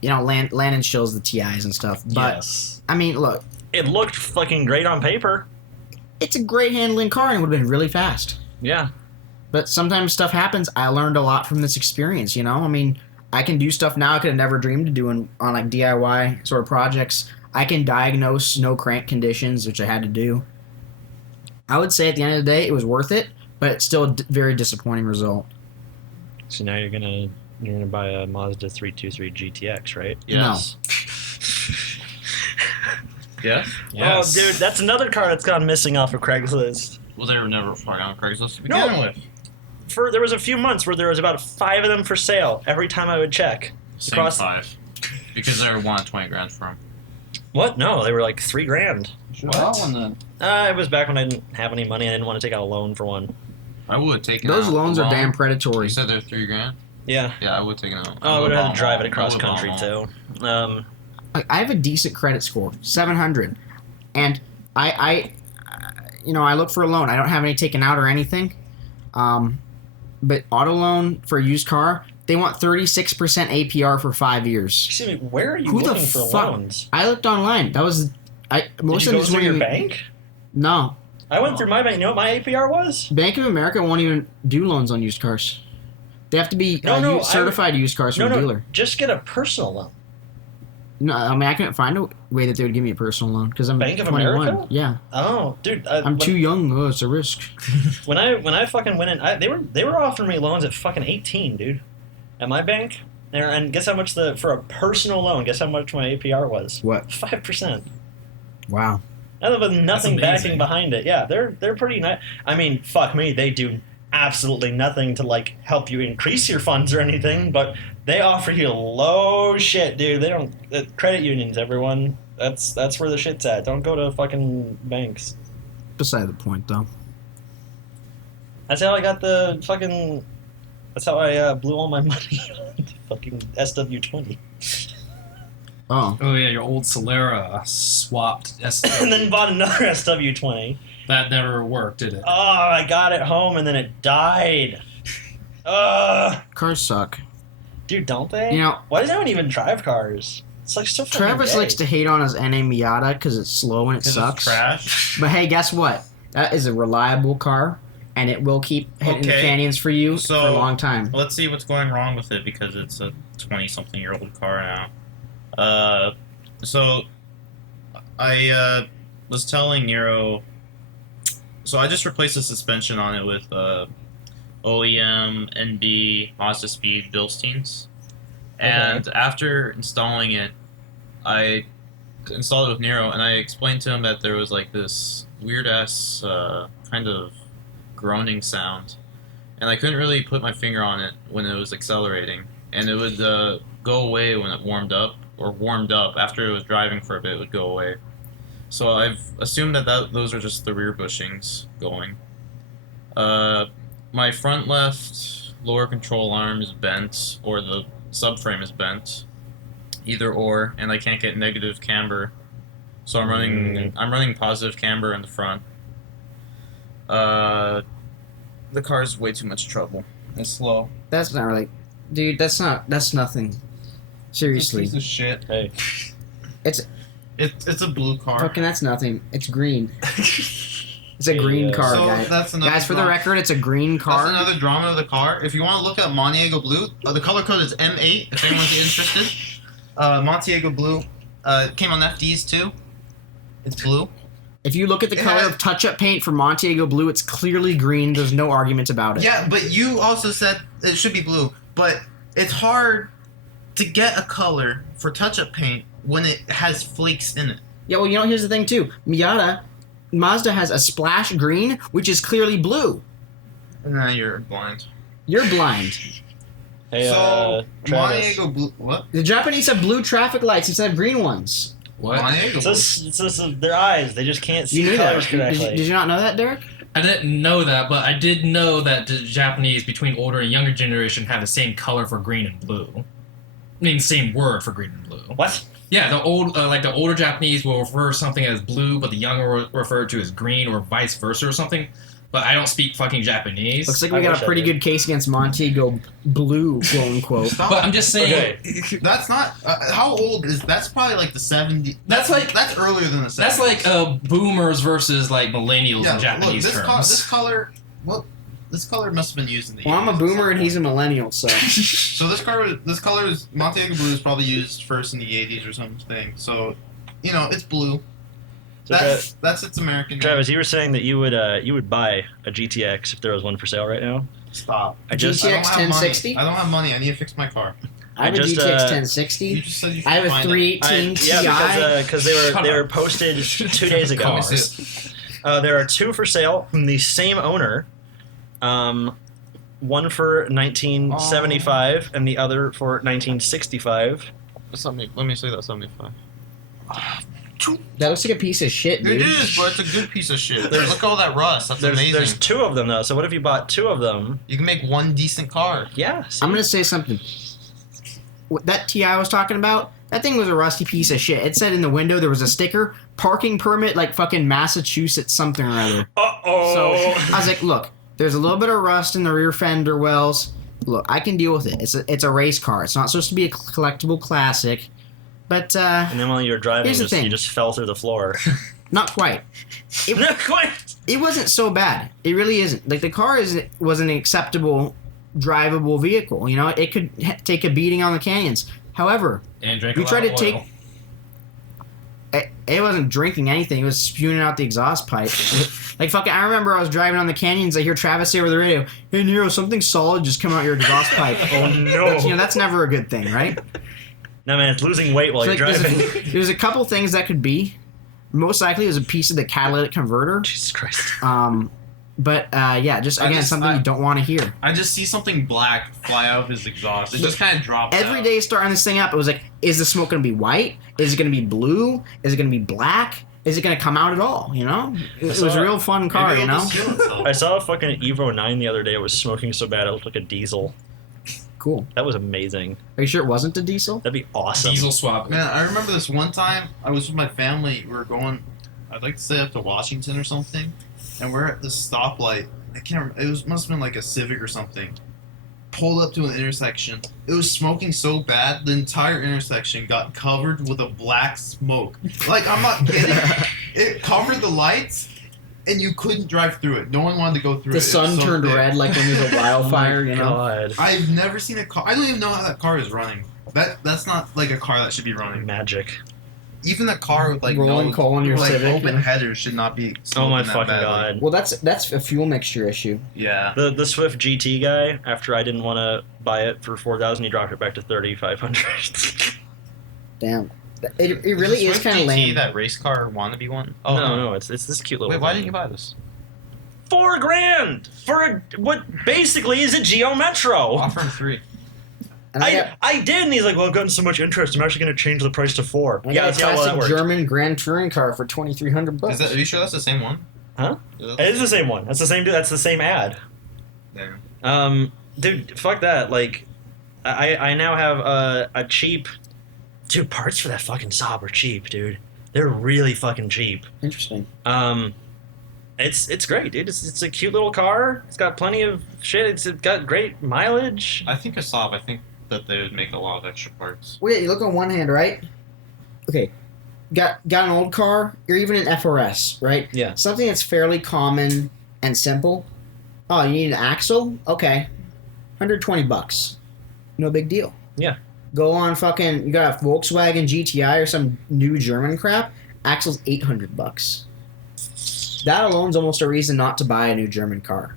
Landon shows the TIs and stuff. But, yes. I mean, look. It looked fucking great on paper. It's a great handling car and it would have been really fast. Yeah. But sometimes stuff happens. I learned a lot from this experience, I mean, I can do stuff now I could have never dreamed of doing on like DIY sort of projects. I can diagnose no crank conditions, which I had to do. I would say at the end of the day, it was worth it, but it's still a very disappointing result. So now you're gonna buy a Mazda 323 GTX, right? Yes. Yes? Yes. Oh, dude, that's another car that's gone missing off of Craigslist. Well, they were never flying on Craigslist to begin with. There was a few months where there was about 5 of them for sale every time I would check. Same 5. Because they were wanting 20 grand for them. What? No, they were like $3,000. What? It was back when I didn't have any money. I didn't want to take out a loan for one. I would have taken Those out loans a are loan. damn You predatory. said they're $3,000? Yeah. Yeah, I would take it out. Oh, I would have had to drive it I across would've country, bought too. I have a decent credit score, 700, and I look for a loan. I don't have any taken out or anything, but auto loan for a used car, they want 36% APR for 5 years. Excuse me, where are you Who the looking for fuck? loans? I looked online. That was most Did you of go them through your bank? No, I went through my bank. You know what my APR was? Bank of America won't even do loans on used cars. They have to be certified used cars from a dealer. Just get a personal loan. No, I mean I couldn't find a way that they would give me a personal loan because I'm Bank of 21. America? Yeah, Oh, dude. I'm too young. Oh, it's a risk. When I fucking went in, they were offering me loans at fucking 18, dude, at my bank. And guess how much for a personal loan? Guess how much my APR was? What? 5%. Wow. Other than nothing That's amazing. backing behind it. Yeah, they're pretty nice. I mean, fuck me, they do absolutely nothing to like help you increase your funds or anything, but they offer you low shit, dude. They don't credit unions, everyone. That's where the shit's at. Don't go to fucking banks. Beside the point, though. That's how I got the fucking. That's how I blew all my money on the fucking SW20. Oh, Oh yeah, your old Solera swapped. And then bought another SW20. That never worked, did it? Oh, I got it home and then it died. cars suck. Dude, don't they? Why does anyone even drive cars? It's like so fucking Travis gay. likes to hate on his NA Miata because it's slow and it sucks. Trash. But hey, guess what? That is a reliable car, and it will keep hitting the Okay, canyons for you for a so- long time. Let's see what's going wrong with it because it's a 20-something-year-old car now. So I was telling Nero. So I just replaced the suspension on it with OEM NB Mazda Speed Bilsteins, and after installing it, I installed it with Nero, and I explained to him that there was like this weird ass kind of groaning sound, and I couldn't really put my finger on it when it was accelerating, and it would go away when it warmed up after it was driving for a bit. It would go away. So I've assumed that those are just the rear bushings going. My front left lower control arm is bent, or the subframe is bent, either or, and I can't get negative camber. So I'm running positive camber in the front. The car's way too much trouble. It's slow. That's not really, dude. That's nothing. Seriously, Piece of shit. Hey. It's It's a blue car. fucking. That's nothing. It's green. It's a green car, So guys. that's another Guys, for the drama. record, it's a green car. That's another drama of the car. If you want to look at Montiego Blue, the color code is M8. If anyone's interested, Montiego Blue came on FDs too. It's blue. If you look at the It color has- of touch-up paint for Montiego Blue, it's clearly green. There's no argument about it. Yeah, but you also said it should be blue. But it's hard to get a color for touch-up paint when it has flakes in it. Yeah, well, here's the thing, too. Mazda has a splash green, which is clearly blue. Nah, you're blind. You're blind. Hey, So Travis. Montiego Blue. What? The Japanese have blue traffic lights instead of green ones. What? Montiego It's Blue. just their eyes. They just can't You see knew colors that. correctly. Did you not know that, Derek? I didn't know that, but I did know that the Japanese between older and younger generation have the same color for green and blue. I mean, same word for green and blue. What? Yeah, the older Japanese will refer to something as blue, but the younger will refer to as green, or vice versa, or something. But I don't speak fucking Japanese. Looks like I we got wish a I pretty did. good case against Montego Blue, quote unquote. Stop. But I'm just saying. Okay. That's not. How old is? That's probably like the 70s. That's like- That's earlier than the 70s. That's like boomers versus like millennials in Japanese look, terms. this color. Well, this color must have been used in the. Well, I'm a 80s. boomer and he's a millennial, so. So this color is Montego Blue is probably used first in the 80s or something. So, it's blue. So That's its American. name. Travis, you were saying that you would buy a GTX if there was one for sale right now. Stop. I just GTX I don't have 1060? money. I don't have money. I need to fix my car. I have I a just, GTX You 1060. just said you. I have a find it. 318 Ti. because Shut they were up. posted 2 days ago. Come on. Cars. There are two for sale from the same owner. One for 1975 and the other for 1965. Let me say that 75. That looks like a piece of shit, It dude. is, but it's a good piece of shit. There's- Look at all that rust. That's amazing. There's two of them though. So what if you bought two of them? You can make one decent car. Yeah. see? I'm gonna say something. That Ti I was talking about, that thing was a rusty piece of shit. It said in the window there was a sticker, parking permit, like fucking Massachusetts something or other. Uh-oh. So I was like, look, there's a little bit of rust in the rear fender wells. Look, I can deal with it. It's a race car. It's not supposed to be a collectible classic, but And then while you were driving, Here's the thing. you just fell through the floor. not quite. Not quite. It wasn't so bad. It really isn't. Like the car was an acceptable, drivable vehicle. It could take a beating on the canyons. However, And drink We a tried lot to of oil. it wasn't drinking anything. It was spewing out the exhaust pipe. Like fucking, I remember I was driving on the canyons. I hear Travis say over the radio, "Hey Nero, something solid just come out your exhaust pipe." Oh no. That's never a good thing, right? No man, it's losing weight while So, you're like, driving. there's a couple things that could be. Most likely, it was a piece of the catalytic converter. Jesus Christ. But yeah, just again something you don't want to hear. I just see something black fly out of his exhaust. It just kind of drops Every out. day starting this thing up, it was like, is the smoke going to be white? Is it going to be blue? Is it going to be black? Is it going to come out at all? It was a real fun car, Maybe it'll just heal itself. I saw a fucking Evo 9 the other day. It was smoking so bad it looked like a diesel. Cool. That was amazing. Are you sure it wasn't a diesel? That'd be awesome. Diesel swap. Man, I remember this one time I was with my family. We were going, I'd like to say up to Washington or something, and we're at this stoplight. I can't remember. Must have been like a Civic or something. Pulled up to an intersection. It was smoking so bad, the entire intersection got covered with a black smoke. Like, I'm not kidding. It covered the lights, and you couldn't drive through it. No one wanted to go through it. The It was sun so turned thick. red like when there's a wildfire, God. I've never seen a car. I don't even know how that car is running. That's not like a car that should be running. Magic. Even a car with like Rolling no, coal in your like Civic, open yeah. headers should not be. Oh my smoking that fucking badly. god. Well, that's a fuel mixture issue. Yeah. The Swift GT guy, after I didn't want to buy it for 4,000, he dropped it back to 3,500. Damn. It really is kind of lame. That race car wannabe one? Oh no, it's this cute little. Wait, why thing. didn't you buy this? $4,000 for what basically is a Geo Metro. Offer him 3. And I got, I did, and he's like, "Well, I've gotten so much interest. I'm actually going to change the price to 4." I Yeah, got a that's how well that classic worked. German Grand Touring car for $2,300. Are you sure that's the same one? Huh? Is that It is the same one. That's the same. That's the same ad. Damn. Dude, fuck that. Like, I now have a cheap. Dude, parts for that fucking Saab are cheap, dude. They're really fucking cheap. Interesting. It's great, dude. It's a cute little car. It's got plenty of shit. It's got great mileage. I think a Saab. I think that they would make a lot of extra parts. Well, yeah, you look on one hand, right? Okay. got an old car, or even an FRS, right? Yeah. Something that's fairly common and simple. Oh, you need an axle? Okay. $120. No big deal. Yeah. Go on fucking, you got a Volkswagen GTI or some new German crap, axle's $800. That alone's almost a reason not to buy a new German car.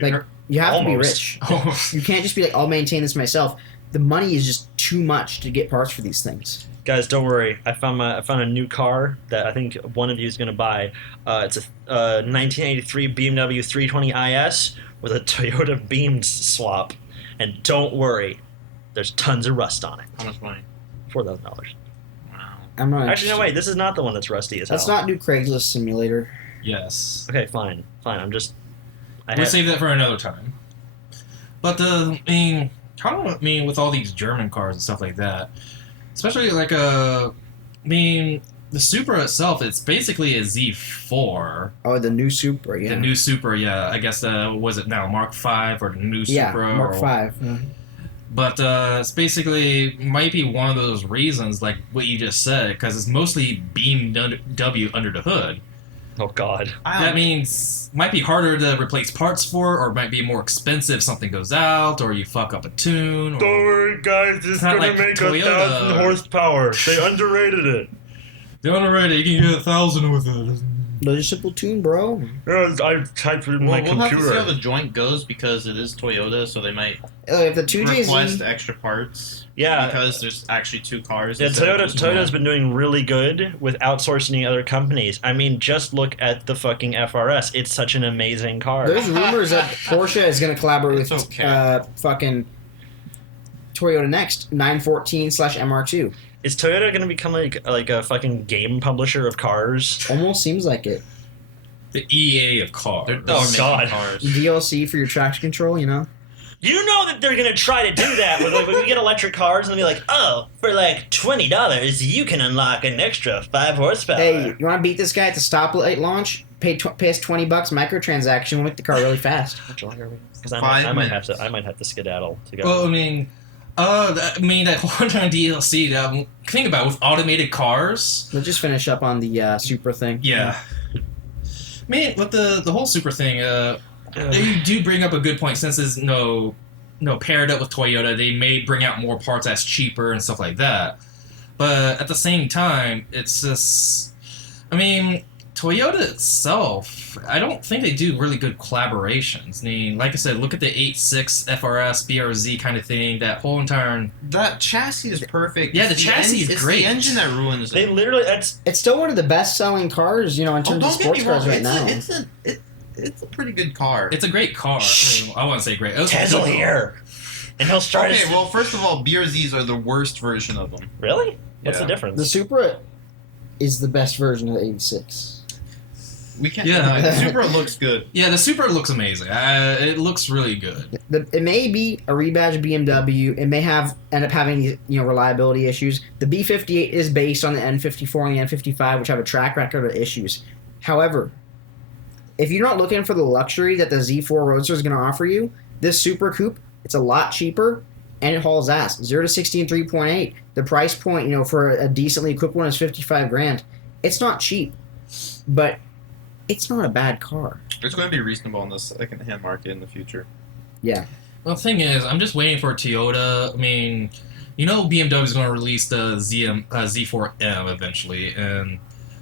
Like, you have to be rich. Almost. You can't just be like, I'll maintain this myself. The money is just too much to get parts for these things. Guys, don't worry. I found a new car that I think one of you is going to buy. It's a 1983 BMW 320 IS with a Toyota Beams swap. And don't worry, there's tons of rust on it. How much money? $4,000. Wow. I'm not. Actually, no, wait. This is not the one that's rusty as hell. Let's not do Craigslist Simulator. Yes. Okay, fine. I'm just. We'll save that for another time. But with all these German cars and stuff like that, especially like the Supra itself, it's basically a Z4. Oh, the new Supra, yeah. The new Supra, yeah. I guess was it now Mark 5 or the new Supra? Yeah, Mark 5. But it's basically might be one of those reasons, like what you just said, because it's mostly BMW under the hood. Oh God. That means might be harder to replace parts for, or might be more expensive. Something goes out, or you fuck up a tune. Or, Don't worry, guys. It's not gonna like make Toyota. 1,000 horsepower. They underrated it. they're underrated. You can get 1,000 with it. Those are simple tune, bro. I typed it in my We'll have to see computer. how the joint goes because it is Toyota, so they might If the 2JZ... request extra parts. Yeah. Because there's actually two cars. Yeah, instead of just Toyota's one. been doing really good with outsourcing other companies. I mean, just look at the fucking FRS. It's such an amazing car. There's rumors that Porsche is going to collaborate with It's okay. fucking Toyota Next 914/MR2. Is Toyota going to become like a fucking game publisher of cars? Almost seems like it. The EA of cars. They're Oh, making God. Cars. DLC for your traction control, you know? You know that they're going to try to do that when we get electric cars and they'll be like, oh, for like $20, you can unlock an extra 5 horsepower. Hey, you want to beat this guy at the stoplight launch? Pay us $20 microtransaction, we'll make the car really fast. Because I 5 might minutes. have to skedaddle to go. Well, that one-time DLC. Think about it, with automated cars. Let's just finish up on the Supra thing. Yeah. With the whole Super thing, they do bring up a good point. Since it's paired up with Toyota, they may bring out more parts that's cheaper and stuff like that. But at the same time, it's just, Toyota itself, I don't think they do really good collaborations. Like I said, look at the 8.6 FRS, BRZ kind of thing, that whole entire... That chassis is perfect. Yeah, It's the chassis is it's great. the engine that ruins it. They literally, that's It's still one of the best-selling cars, in terms of don't get sports me wrong. cars right now. It's a pretty good car. It's a great car. I wouldn't say great. It was Tezel here. And he'll start Okay, his... well, first of all, BRZs are the worst version of them. Really? What's Yeah. the difference? The Supra is the best version of the 86. We can't. Yeah. The Supra looks good. Yeah, the Supra looks amazing. It looks really good. It may be a rebadged BMW. It may end up having reliability issues. The B58 is based on the N54 and the N55, which have a track record of issues. However, if you're not looking for the luxury that the Z4 Roadster is going to offer you, this Super Coupe, it's a lot cheaper and it hauls ass. 0 to 60 in 3.8. The price point, for a decently equipped one is $55,000. It's not cheap, but it's not a bad car. It's going to be reasonable in the second-hand market in the future. Yeah. Well, the thing is, I'm just waiting for Toyota. BMW is going to release the Z4M eventually,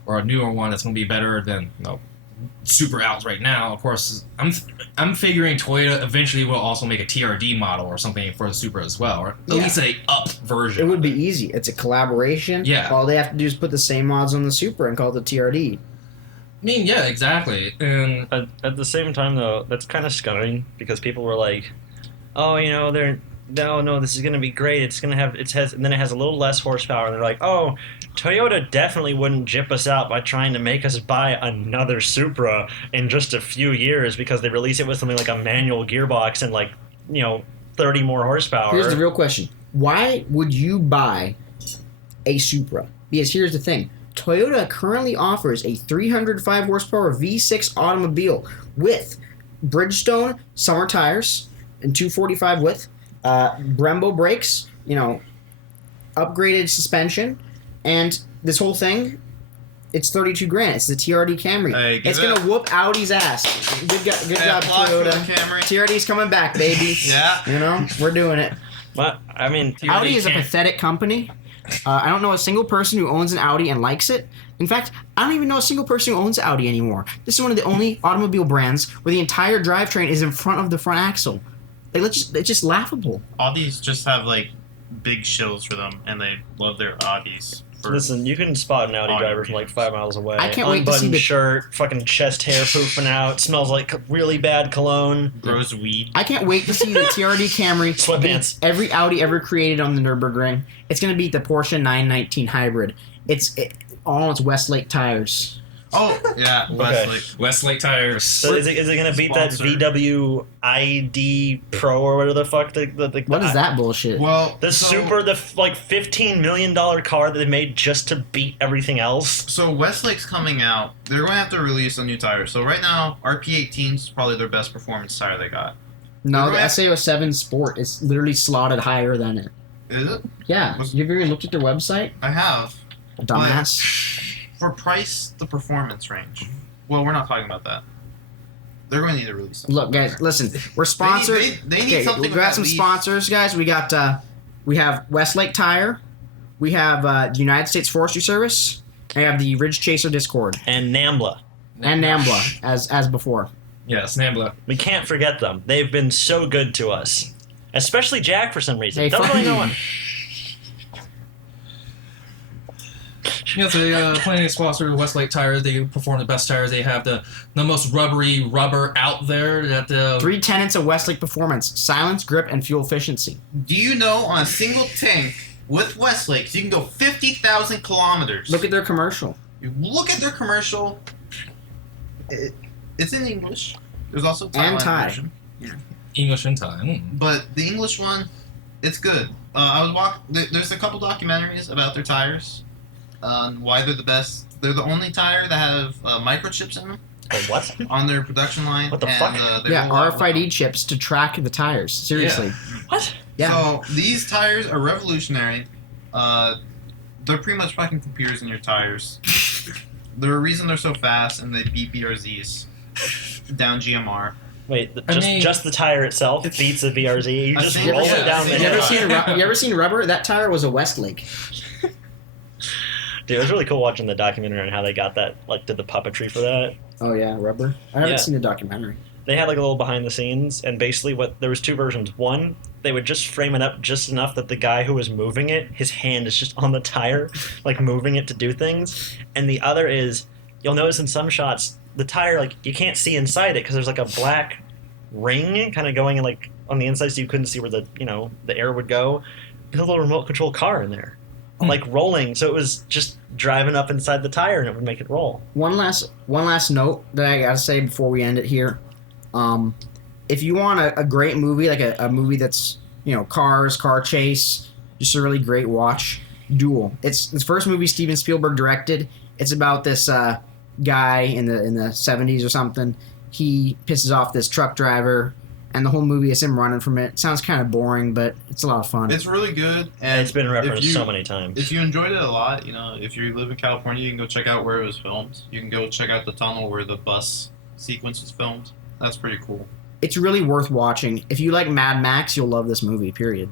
or a newer one that's going to be better than Super out right now. Of course, I'm figuring Toyota eventually will also make a TRD model or something for the Supra as well, or at least a up version. It would be easy. It's a collaboration. Yeah. All they have to do is put the same mods on the Supra and call it the TRD. Yeah, exactly. And At the same time, though, that's kind of stunning because people were like, "Oh, this is gonna be great. It's gonna have and then it has a little less horsepower." And they're like, "Oh, Toyota definitely wouldn't jip us out by trying to make us buy another Supra in just a few years because they release it with something like a manual gearbox and 30 more horsepower." Here's the real question. Why would you buy a Supra? Because here's the thing. Toyota currently offers a 305 horsepower V6 automobile with Bridgestone summer tires and 245 width, Brembo brakes, upgraded suspension, And this whole thing, it's 32 grand. It's the TRD Camry. Hey, it's gonna whoop Audi's ass. Good job, Toyota. TRD's coming back, baby. Yeah. You know, we're doing it. But I mean, Audi is a pathetic company. I don't know a single person who owns an Audi and likes it. In fact, I don't even know a single person who owns Audi anymore. This is one of the only automobile brands where the entire drivetrain is in front of the front axle. It's just laughable. Audis just have like big shills for them, and they love their Audis. Listen, you can spot an Audi driver from like 5 miles away. I can't wait to see Unbuttoned the shirt, fucking chest hair poofing out, smells like really bad cologne. Grows weed. I can't wait to see the TRD Camry Sweatpants. beat every Audi ever created on the Nürburgring. It's going to beat the Porsche 919 Hybrid. All on its Westlake tires. Oh, yeah, Westlake. Westlake tires. So is it going to beat that Sponsor. VW ID Pro or whatever the fuck? What is that bullshit? Well, The $15 million car that they made just to beat everything else? So Westlake's coming out. They're going to have to release a new tire. So right now, RP18 is probably their best performance tire they got. No, the SAO7 Sport is literally slotted higher than it. Is it? Yeah. You ever looked at their website? I have. Dumbass. For price, the performance range. Well, we're not talking about that. They're going to need to release something. Look, guys, listen. We're sponsored. They need something We with got at some least- sponsors, guys. We have Westlake Tire. We have the United States Forestry Service. And we have the Ridge Chaser Discord. And NAMBLA. And NAMBLA, as before. Yes, Nambla. We can't forget them. They've been so good to us. Especially Jack for some reason. Hey, Don't fuck really know you. why. Yes, they plenty of sponsor Westlake tires. They perform the best tires. They have the most rubbery rubber out there. That the 3 tenets of Westlake performance: silence, grip, and fuel efficiency. Do you know on a single tank with Westlake, you can go 50,000 kilometers? Look at their commercial. You look at their commercial. It's in English. There's also a Thailand Thai. version. English and time. But the English one, it's good. I was There's a couple documentaries about their tires, why they're the best. They're the only tire that have microchips in them Wait, what? on their production line. What the and, fuck? they Yeah, roll out RFID now. chips to track the tires. Seriously. What? Yeah. So these tires are revolutionary. They're pretty much fucking computers in your tires. They're a reason they're so fast, and they beat BRZs down GMR. Wait, I mean- just the tire itself beats the VRZ. You I just think- roll yeah, it down I the think- hill. You ever seen rubber? That tire was a Westlake. Dude, it was really cool watching the documentary on how they got that, like, did the puppetry for that. Oh yeah, rubber. I haven't Yeah. seen the documentary. They had like a little behind the scenes, and basically there was 2 versions. One, they would just frame it up just enough that the guy who was moving it, his hand is just on the tire, like moving it to do things. And the other is, you'll notice in some shots, the tire, like, you can't see inside it because there's like a black ring kind of going in, like, on the inside, so you couldn't see where the air would go. There's a little remote control car in there, like rolling, so it was just driving up inside the tire and it would make it roll. One last note that I gotta say before we end it here. If you want a great movie, like a movie that's, cars, car chase, just a really great watch, Duel. It's the first movie Steven Spielberg directed. It's about this guy in the 70s or something. He pisses off this truck driver, and the whole movie is him running from it. Sounds kind of boring, but it's a lot of fun. It's really good, And and it's been referenced if you- so many times. If you enjoyed it a lot, if you live in California, you can go check out where it was filmed. You can go check out the tunnel where the bus sequence was filmed. That's pretty cool. It's really worth watching. If you like Mad Max, you'll love this movie. Period.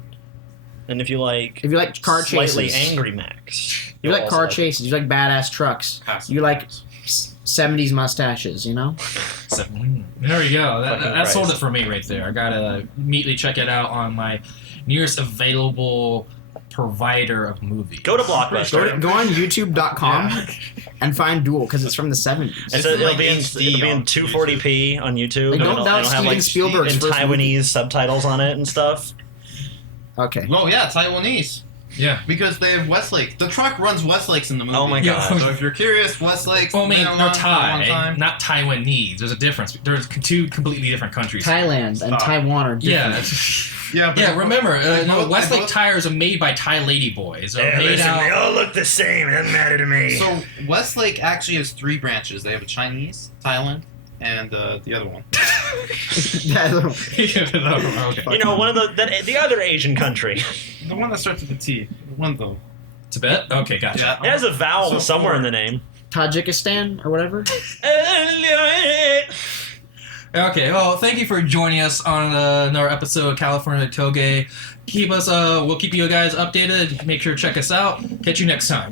And if you like If you like car slightly chases, angry Max, you you'll like also car chases, you like badass trucks, Passive you like voice. 70s mustaches. So, there we go. That Fucking sold Christ. it for me right there. I gotta immediately check it out on my nearest available provider of movies. Go to Blockbuster. Go on YouTube.com and find Duel because it's from the 70s. It's It'll like be in HD 240p on YouTube. Like, and don't doubt have Steven like Spielberg's in first movie. Taiwanese subtitles on it and stuff. Okay. Oh yeah, Taiwanese. Yeah. Because they have Westlake. The truck runs Westlakes in the movie. Oh my Yeah. god. So if you're curious, Westlakes. Well, I mean, they they're don't run for a long Thai, time. not Taiwanese. There's a difference. There's 2 completely different countries. Thailand and Stop. Taiwan are different. Yeah. Yeah, but Yeah, remember, they no, both- they Westlake both- tires are made by Thai lady boys. They're Yeah, made listen, out. they all look the same. It doesn't matter to me. So Westlake actually has 3 branches. They have a Chinese, Thailand, and the other one. Okay. one of the other Asian country. The one that starts with a T. One of them. Tibet? Okay, gotcha. Yeah. It has a vowel So somewhere in four. the name. Tajikistan or whatever. Okay, well, thank you for joining us on another episode of California Toge. Keep us, we'll keep you guys updated. Make sure to check us out. Catch you next time.